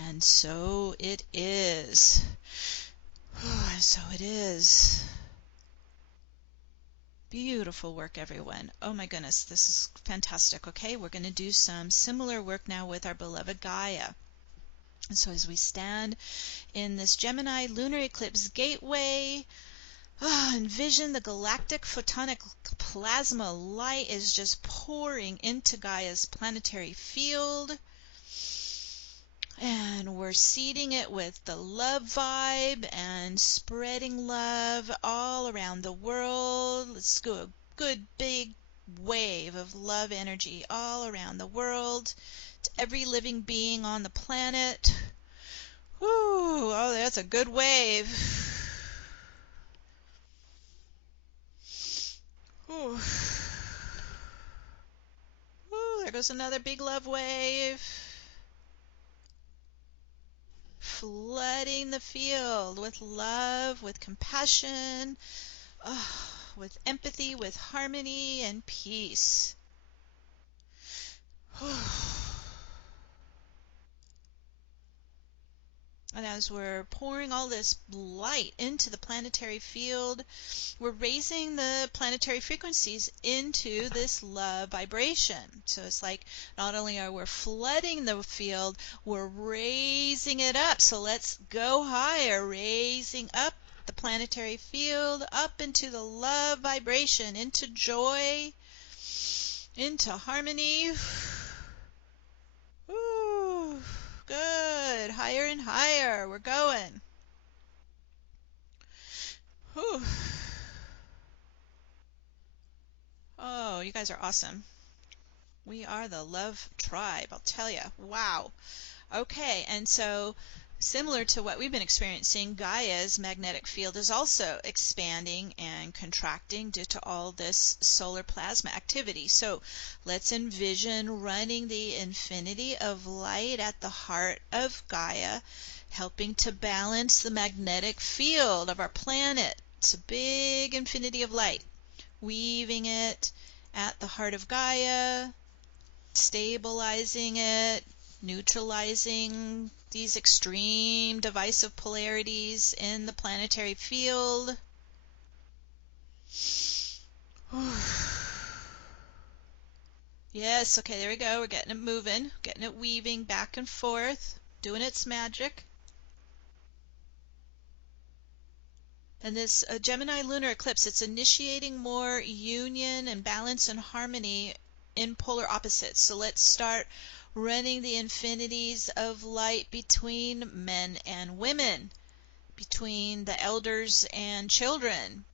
And so it is. And so it is. Beautiful work, everyone. Oh my goodness, this is fantastic. Okay, we're going to do some similar work now with our beloved Gaia. And so as we stand in this Gemini Lunar Eclipse gateway, envision the galactic photonic plasma light is just pouring into Gaia's planetary field. And we're seeding it with the love vibe and spreading love all around the world. Let's go a good big wave of love energy all around the world to every living being on the planet. Woo! Oh, that's a good wave. Ooh. Ooh, there goes another big love wave. Flooding the field with love, with compassion, with empathy, with harmony and peace. And as we're pouring all this light into the planetary field, we're raising the planetary frequencies into this love vibration. So it's like not only are we flooding the field, we're raising it up. So let's go higher, raising up the planetary field up into the love vibration, into joy, into harmony. Woo, good. Higher and higher. We're going. Whew. Oh, you guys are awesome. We are the love tribe, I'll tell you. Wow. Okay, and so similar to what we've been experiencing, Gaia's magnetic field is also expanding and contracting due to all this solar plasma activity. So let's envision running the infinity of light at the heart of Gaia, helping to balance the magnetic field of our planet. It's a big infinity of light, weaving it at the heart of Gaia, stabilizing it, neutralizing these extreme divisive polarities in the planetary field. Yes, okay, there we go. We're getting it moving, getting it weaving back and forth, doing its magic. And this Gemini Lunar Eclipse, it's initiating more union and balance and harmony in polar opposites. So let's start running the infinities of light between men and women, between the elders and children,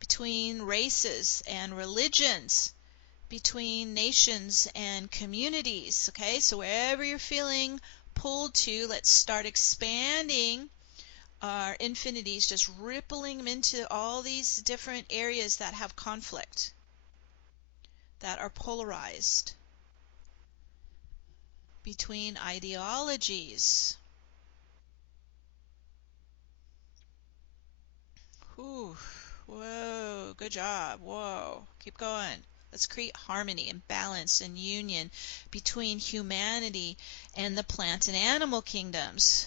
between races and religions, between nations and communities. Okay, so wherever you're feeling pulled to, let's start expanding our infinities, just rippling them into all these different areas that have conflict, that are polarized, between ideologies. Whew. Whoa, good job. Whoa, keep going. Let's create harmony and balance and union between humanity and the plant and animal kingdoms.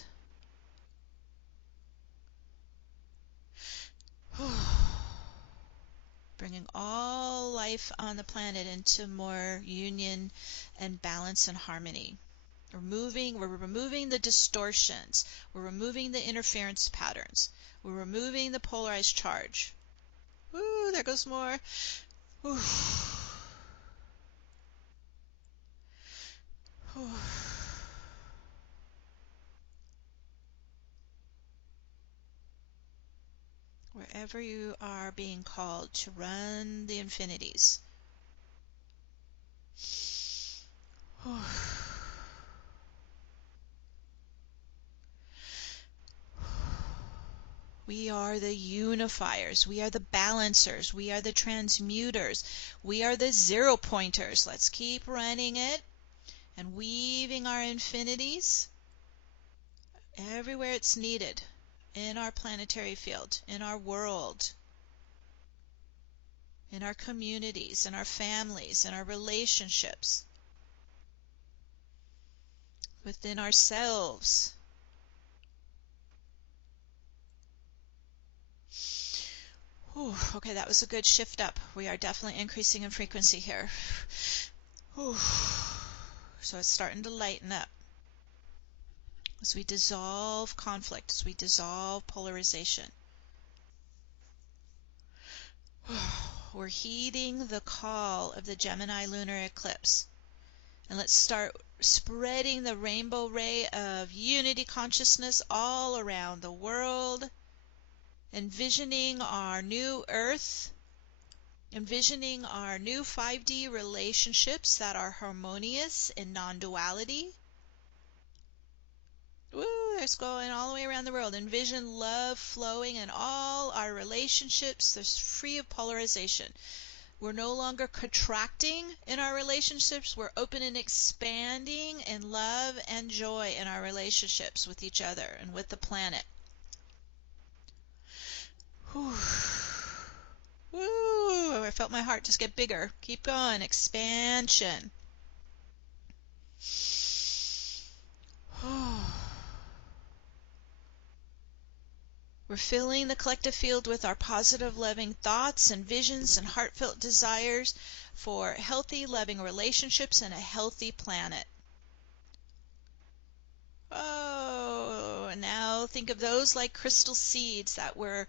Bringing all life on the planet into more union and balance and harmony. We're removing the distortions. We're removing the interference patterns. We're removing the polarized charge. Ooh, there goes more. Ooh. Ooh. wherever you are being called to run the infinities. We are the unifiers. We are the balancers. We are the transmuters. We are the zero pointers. Let's keep running it and weaving our infinities everywhere it's needed in our planetary field, in our world, in our communities, in our families, in our relationships, within ourselves. Whew, okay, that was a good shift up. We are definitely increasing in frequency here. Whew. So it's starting to lighten up as we dissolve conflict, as we dissolve polarization. We're heeding the call of the Gemini Lunar Eclipse. And let's start spreading the rainbow ray of unity consciousness all around the world, envisioning our new Earth, envisioning our new 5D relationships that are harmonious in non-duality. Woo, that's going all the way around the world. Envision love flowing in all our relationships. They're free of polarization. We're no longer contracting in our relationships. We're open and expanding in love and joy in our relationships with each other and with the planet. Whew. Woo! I felt my heart just get bigger. Keep going. Expansion. We're filling the collective field with our positive, loving thoughts and visions and heartfelt desires for healthy, loving relationships and a healthy planet. Oh, and now think of those like crystal seeds that we're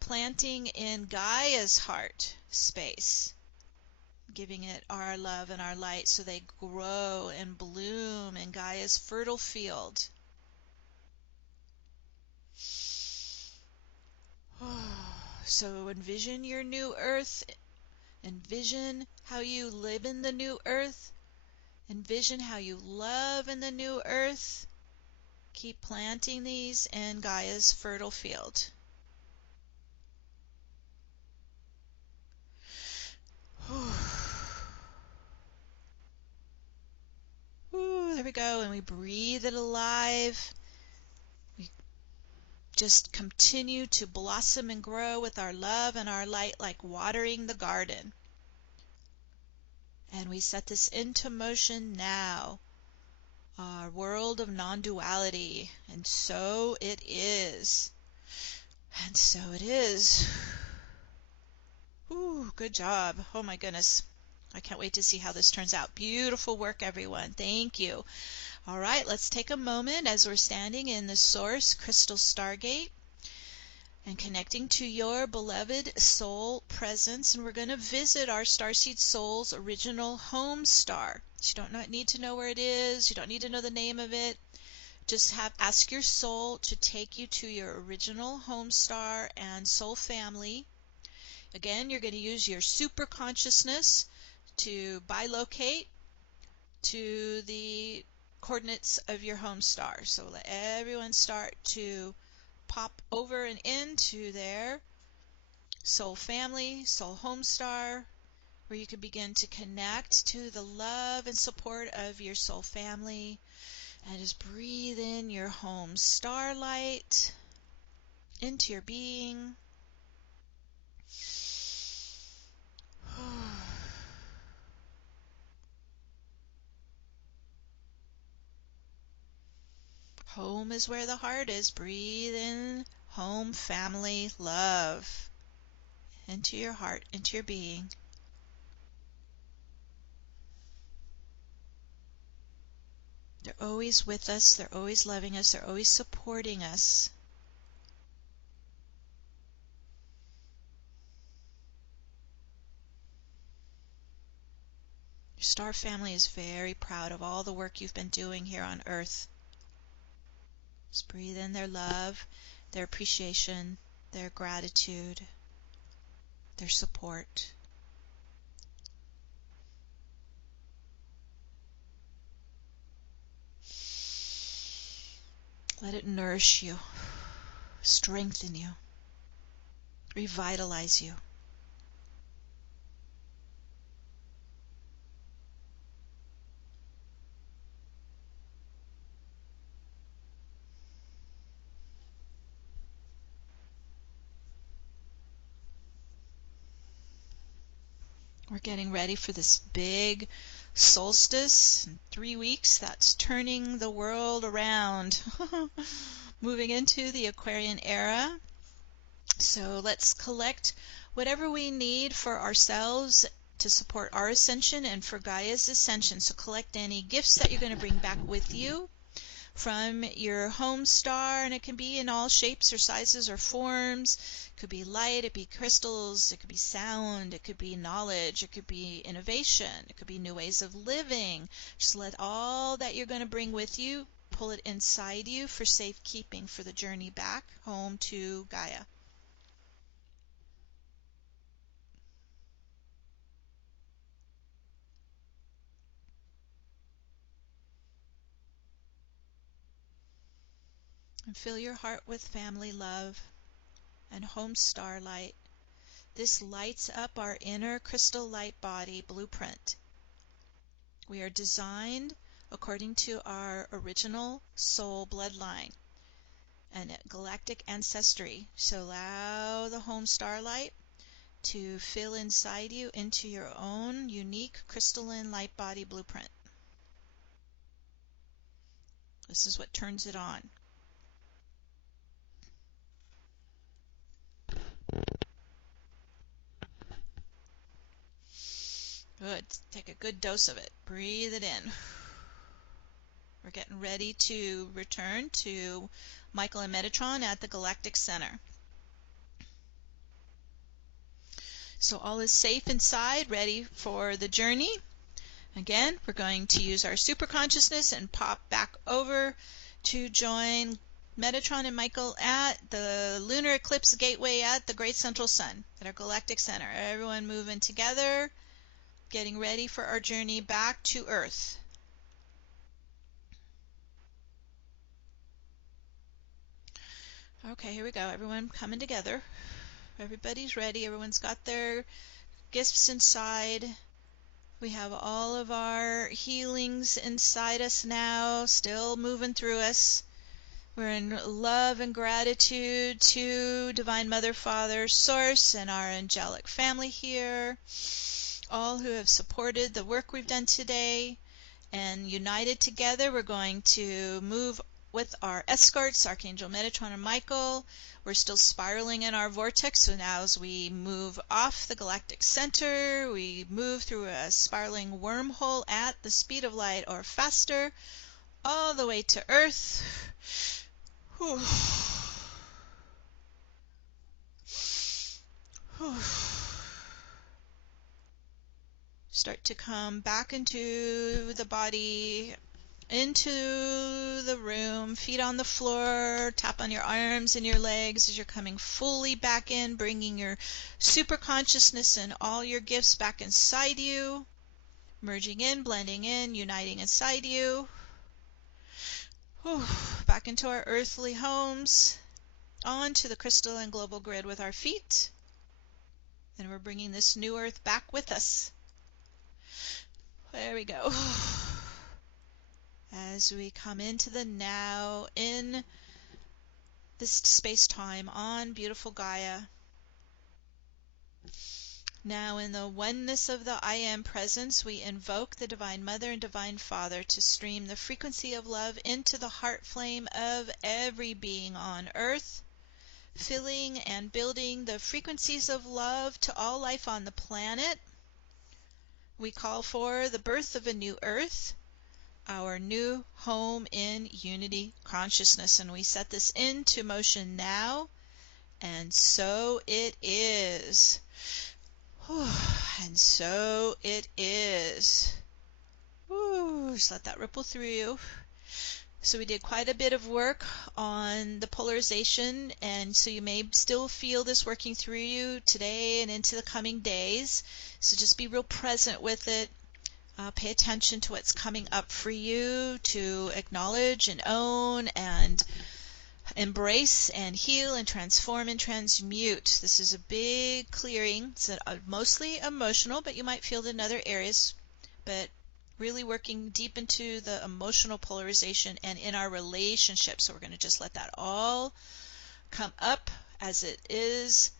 planting in Gaia's heart space, giving it our love and our light so they grow and bloom in Gaia's fertile field. So envision your new earth. Envision how you live in the new earth. Envision how you love in the new earth. Keep planting these in Gaia's fertile field. Ooh, there we go. And we breathe it alive. We just continue to blossom and grow with our love and our light like watering the garden. And we set this into motion now. Our world of non-duality. And so it is. And so it is. Ooh, good job. Oh my goodness. I can't wait to see how this turns out. Beautiful work, everyone. Thank you. All right, let's take a moment as we're standing in the Source Crystal Stargate and connecting to your beloved soul presence. And we're going to visit our starseed soul's original home star. You don't need to know where it is. You don't need to know the name of it. Just ask your soul to take you to your original home star and soul family. Again, you're going to use your super consciousness to bilocate to the coordinates of your home star. So let everyone start to pop over and into their soul family, soul home star, where you can begin to connect to the love and support of your soul family. And just breathe in your home starlight into your being. Home is where the heart is. Breathe in home, family, love into your heart, into your being. They're always with us. They're always loving us. They're always supporting us. Your star family is very proud of all the work you've been doing here on Earth. Just breathe in their love, their appreciation, their gratitude, their support. Let it nourish you, strengthen you, revitalize you. We're getting ready for this big solstice in 3 weeks. That's turning the world around. Moving into the Aquarian era. So let's collect whatever we need for ourselves to support our ascension and for Gaia's ascension. So collect any gifts that you're going to bring back with you from your home star, and it can be in all shapes or sizes or forms. It could be light, it could be crystals, it could be sound, it could be knowledge, it could be innovation, it could be new ways of living. Just let all that you're going to bring with you, pull it inside you for safekeeping for the journey back home to Gaia. And fill your heart with family love and home star light. This lights up our inner crystal light body blueprint. We are designed according to our original soul bloodline and galactic ancestry. So allow the home starlight to fill inside you into your own unique crystalline light body blueprint. This is what turns it on. Good. Take a good dose of it. Breathe it in. We're getting ready to return to Michael and Metatron at the Galactic Center. So all is safe inside, ready for the journey. Again, we're going to use our super consciousness and pop back over to join Metatron and Michael at the Lunar Eclipse Gateway at the Great Central Sun at our Galactic Center. Everyone moving together, getting ready for our journey back to Earth. Okay, here we go. Everyone coming together. Everybody's ready. Everyone's got their gifts inside. We have all of our healings inside us now, still moving through us. We're in love and gratitude to Divine Mother, Father, Source, and our angelic family here. All who have supported the work we've done today. And united together, we're going to move with our escorts, Archangel Metatron and Michael. We're still spiraling in our vortex, so now as we move off the galactic center, we move through a spiraling wormhole at the speed of light or faster, all the way to Earth. Whew. Whew. Start to come back into the body, into the room, feet on the floor, tap on your arms and your legs as you're coming fully back in, bringing your super consciousness and all your gifts back inside you, merging in, blending in, uniting inside you. Whew. Back into our earthly homes, onto the crystal and global grid with our feet. And we're bringing this new earth back with us. There we go. As we come into the now, in this space-time on beautiful Gaia. Now in the oneness of the I Am presence, we invoke the Divine Mother and Divine Father to stream the frequency of love into the heart flame of every being on Earth, filling and building the frequencies of love to all life on the planet. We call for the birth of a new Earth, our new home in unity consciousness, and we set this into motion now, and so it is. Whew. And so it is. Whew. Just let that ripple through you. So we did quite a bit of work on the polarization, and so you may still feel this working through you today and into the coming days. So just be real present with it. Pay attention to what's coming up for you to acknowledge and own and embrace and heal and transform and transmute. This is a big clearing. It's mostly emotional, but you might feel it in other areas. But really working deep into the emotional polarization and in our relationships. So we're going to just let that all come up as it is.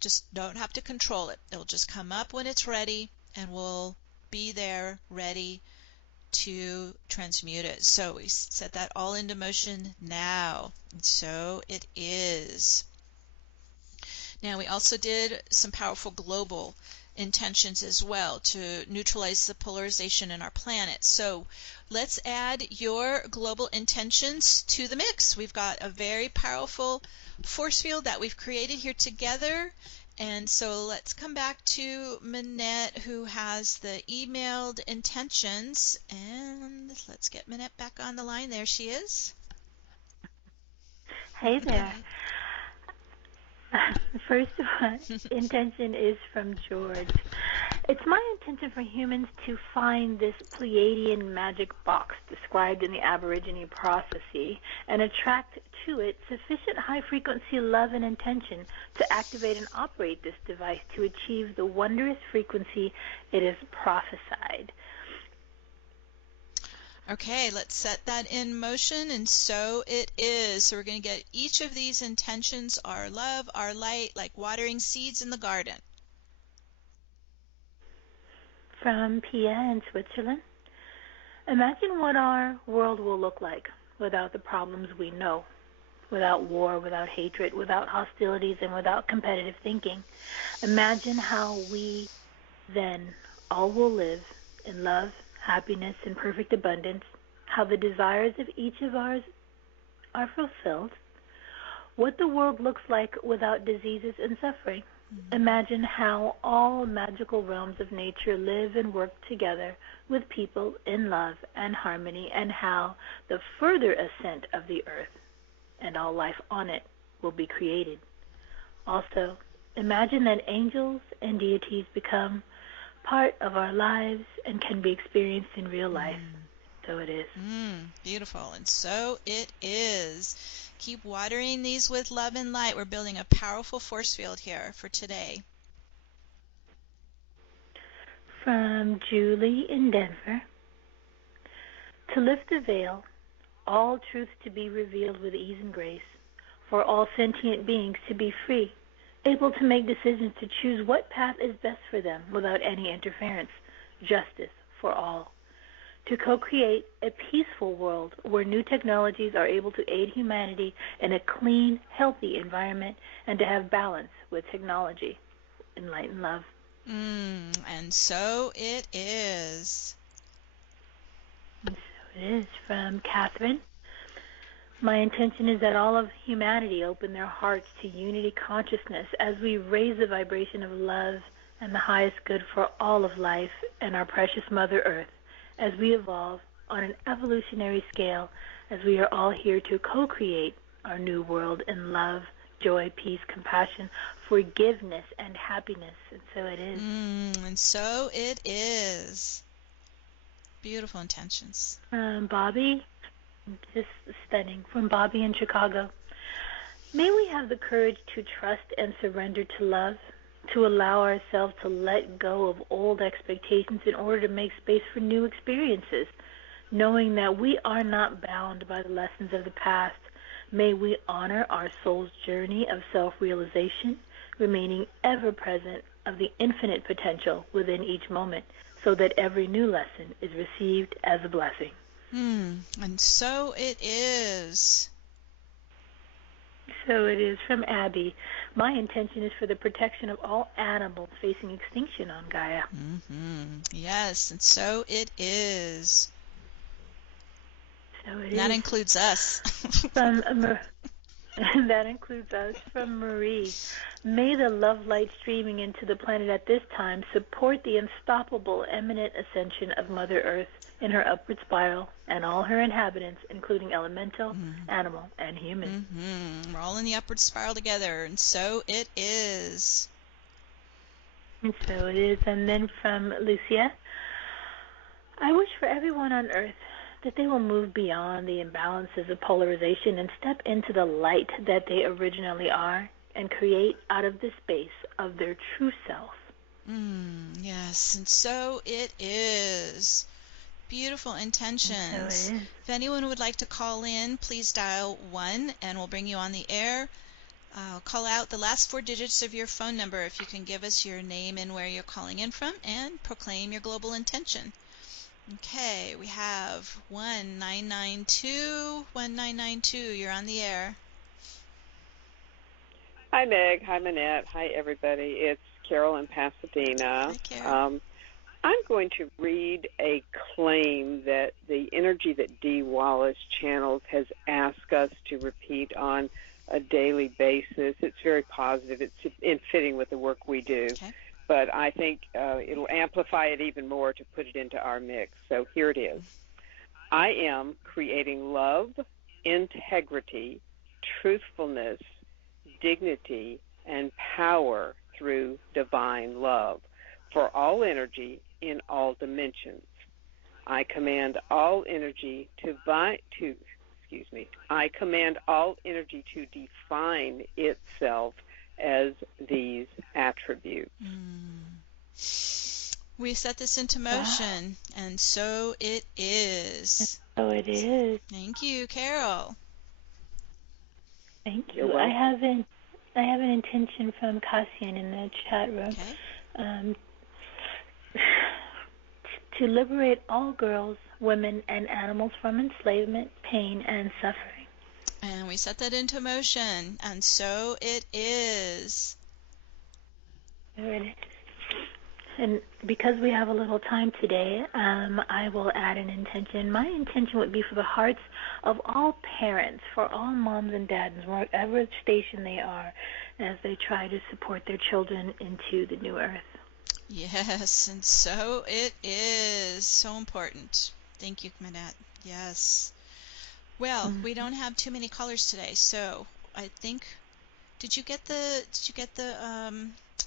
Just don't have to control it. It'll just come up when it's ready, and we'll be there ready to transmute it. So we set that all into motion now. And so it is. Now we also did some powerful global intentions as well to neutralize the polarization in our planet. So let's add your global intentions to the mix. We've got a very powerful force field that we've created here together. And so let's come back to Minette, who has the emailed intentions. And let's get Minette back on the line. There she is. Hey there. First one, intention is from George. It's my intention for humans to find this Pleiadian magic box described in the Aborigine prophecy and attract to it sufficient high-frequency love and intention to activate and operate this device to achieve the wondrous frequency it is prophesied. Okay, let's set that in motion, and so it is. So we're going to get each of these intentions, our love, our light, like watering seeds in the garden. From Pia in Switzerland. Imagine what our world will look like without the problems we know, without war, without hatred, without hostilities, and without competitive thinking. Imagine how we then all will live in love, happiness, and perfect abundance, how the desires of each of ours are fulfilled, what the world looks like without diseases and suffering. Imagine how all magical realms of nature live and work together with people in love and harmony, and how the further ascent of the earth and all life on it will be created. Also, imagine that angels and deities become part of our lives and can be experienced in real life. So it is. Beautiful. And so it is. Keep watering these with love and light. We're building a powerful force field here for today. From Julie in Denver. To lift the veil, all truths to be revealed with ease and grace, for all sentient beings to be free, able to make decisions to choose what path is best for them without any interference, justice for all. To co-create a peaceful world where new technologies are able to aid humanity in a clean, healthy environment, and to have balance with technology. Enlighten love. And so it is. And so it is. From Catherine. My intention is that all of humanity open their hearts to unity consciousness as we raise the vibration of love and the highest good for all of life and our precious Mother Earth as we evolve on an evolutionary scale, as we are all here to co-create our new world in love, joy, peace, compassion, forgiveness, and happiness. And so it is. And so it is. Beautiful intentions. Bobby, just stunning. From Bobby in Chicago. May we have the courage to trust and surrender to love, to allow ourselves to let go of old expectations in order to make space for new experiences, knowing that we are not bound by the lessons of the past. May we honor our soul's journey of self-realization, remaining ever present of the infinite potential within each moment, so that every new lesson is received as a blessing. And so it is. So it is. From Abby. My intention is for the protection of all animals facing extinction on Gaia. Yes, and so it is. So it That is. includes us. That includes us. From Marie. May the love light streaming into the planet at this time support the unstoppable, eminent ascension of Mother Earth in her upward spiral, and all her inhabitants, including elemental, animal, and human. We're all in the upward spiral together, and so it is. And so it is. And then from Lucia, I wish for everyone on Earth that they will move beyond the imbalances of polarization and step into the light that they originally are and create out of the space of their true self. Yes, and so it is. Beautiful intentions. So it is. If anyone would like to call in, please dial 1 and we'll bring you on the air. Call out the last 4 digits of your phone number if you can give us your name and where you're calling in from, and proclaim your global intention. Okay, we have 1992. 1992, you're on the air. Hi, Meg. Hi, Manette. Hi, everybody. It's Carol in Pasadena. Hi, Carol. I'm going to read a claim that the energy that Dee Wallace channels has asked us to repeat on a daily basis. It's very positive. It's in fitting with the work we do. Okay. But I think it'll amplify it even more to put it into our mix. So here it is. I am creating love, integrity, truthfulness, dignity, and power through divine love for all energy in all dimensions. I command all energy I command all energy to define itself as these attributes. We set this into motion, and so it is. So it is. Thank you, Carol. Thank You're you. welcome. I have an intention from Cassian in the chat room. Okay. To liberate all girls, women, and animals from enslavement, pain, and suffering. And we set that into motion, and so it is. There it is. And because we have a little time today, I will add an intention. My intention would be for the hearts of all parents, for all moms and dads, wherever station they are, as they try to support their children into the new earth. Yes, and so it is. So important. Thank you, Manette. Yes. Well, we don't have too many callers today, so I think. Did you get the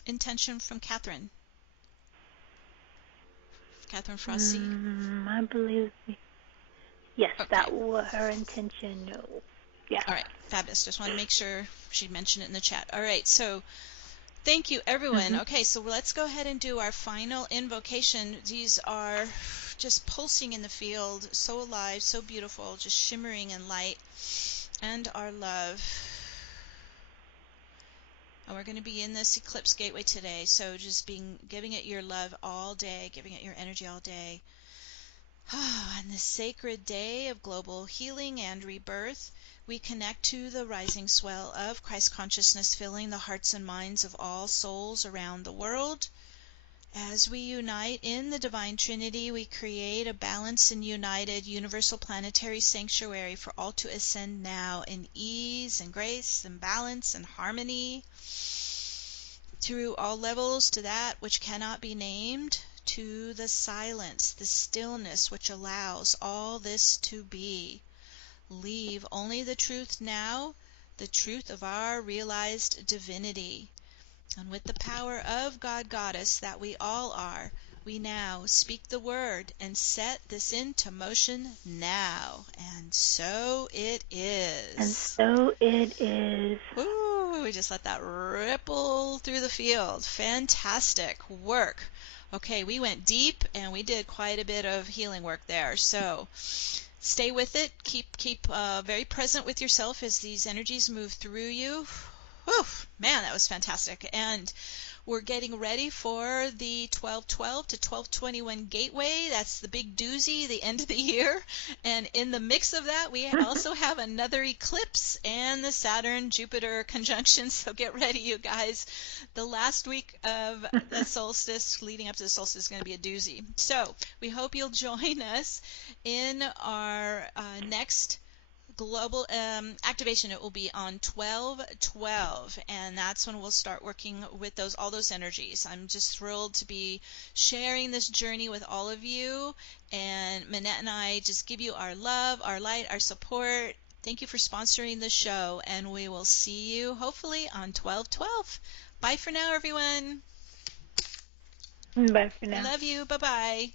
intention from Catherine? Catherine Frosty? I believe. Yes, Okay. that was her intention. No. Yeah. All right, fabulous. Just want to make sure she mentioned it in the chat. All right, so thank you, everyone. Okay, so let's go ahead and do our final invocation. These are just pulsing in the field, so alive, so beautiful, just shimmering in light and our love. And we're going to be in this eclipse gateway today, so just giving it your love all day, giving it your energy all day. On this sacred day of global healing and rebirth, we connect to the rising swell of Christ consciousness filling the hearts and minds of all souls around the world. As we unite in the Divine Trinity, we create a balanced and united universal planetary sanctuary for all to ascend now in ease and grace and balance and harmony through all levels to that which cannot be named, to the silence, the stillness which allows all this to be. Leave only the truth now, the truth of our realized divinity. And with the power of God Goddess that we all are, we now speak the word and set this into motion now. And so it is. And so it is. Ooh, we just let that ripple through the field. Fantastic work. Okay, we went deep and we did quite a bit of healing work there. So stay with it. Keep very present with yourself as these energies move through you. Whew, man, that was fantastic. And we're getting ready for the 12/12 to 12/21 gateway. That's the big doozy, the end of the year. And in the mix of that, we also have another eclipse and the Saturn-Jupiter conjunction. So get ready, you guys. The last week of the solstice, leading up to the solstice, is going to be a doozy. So we hope you'll join us in our next global activation. It will be on 12/12, and that's when we'll start working with all those energies. I'm just thrilled to be sharing this journey with all of you, and Manette and I just give you our love, our light, our support. Thank you for sponsoring the show, and we will see you hopefully on 12/12. Bye for now, everyone. Bye for I now. love you. Bye-bye.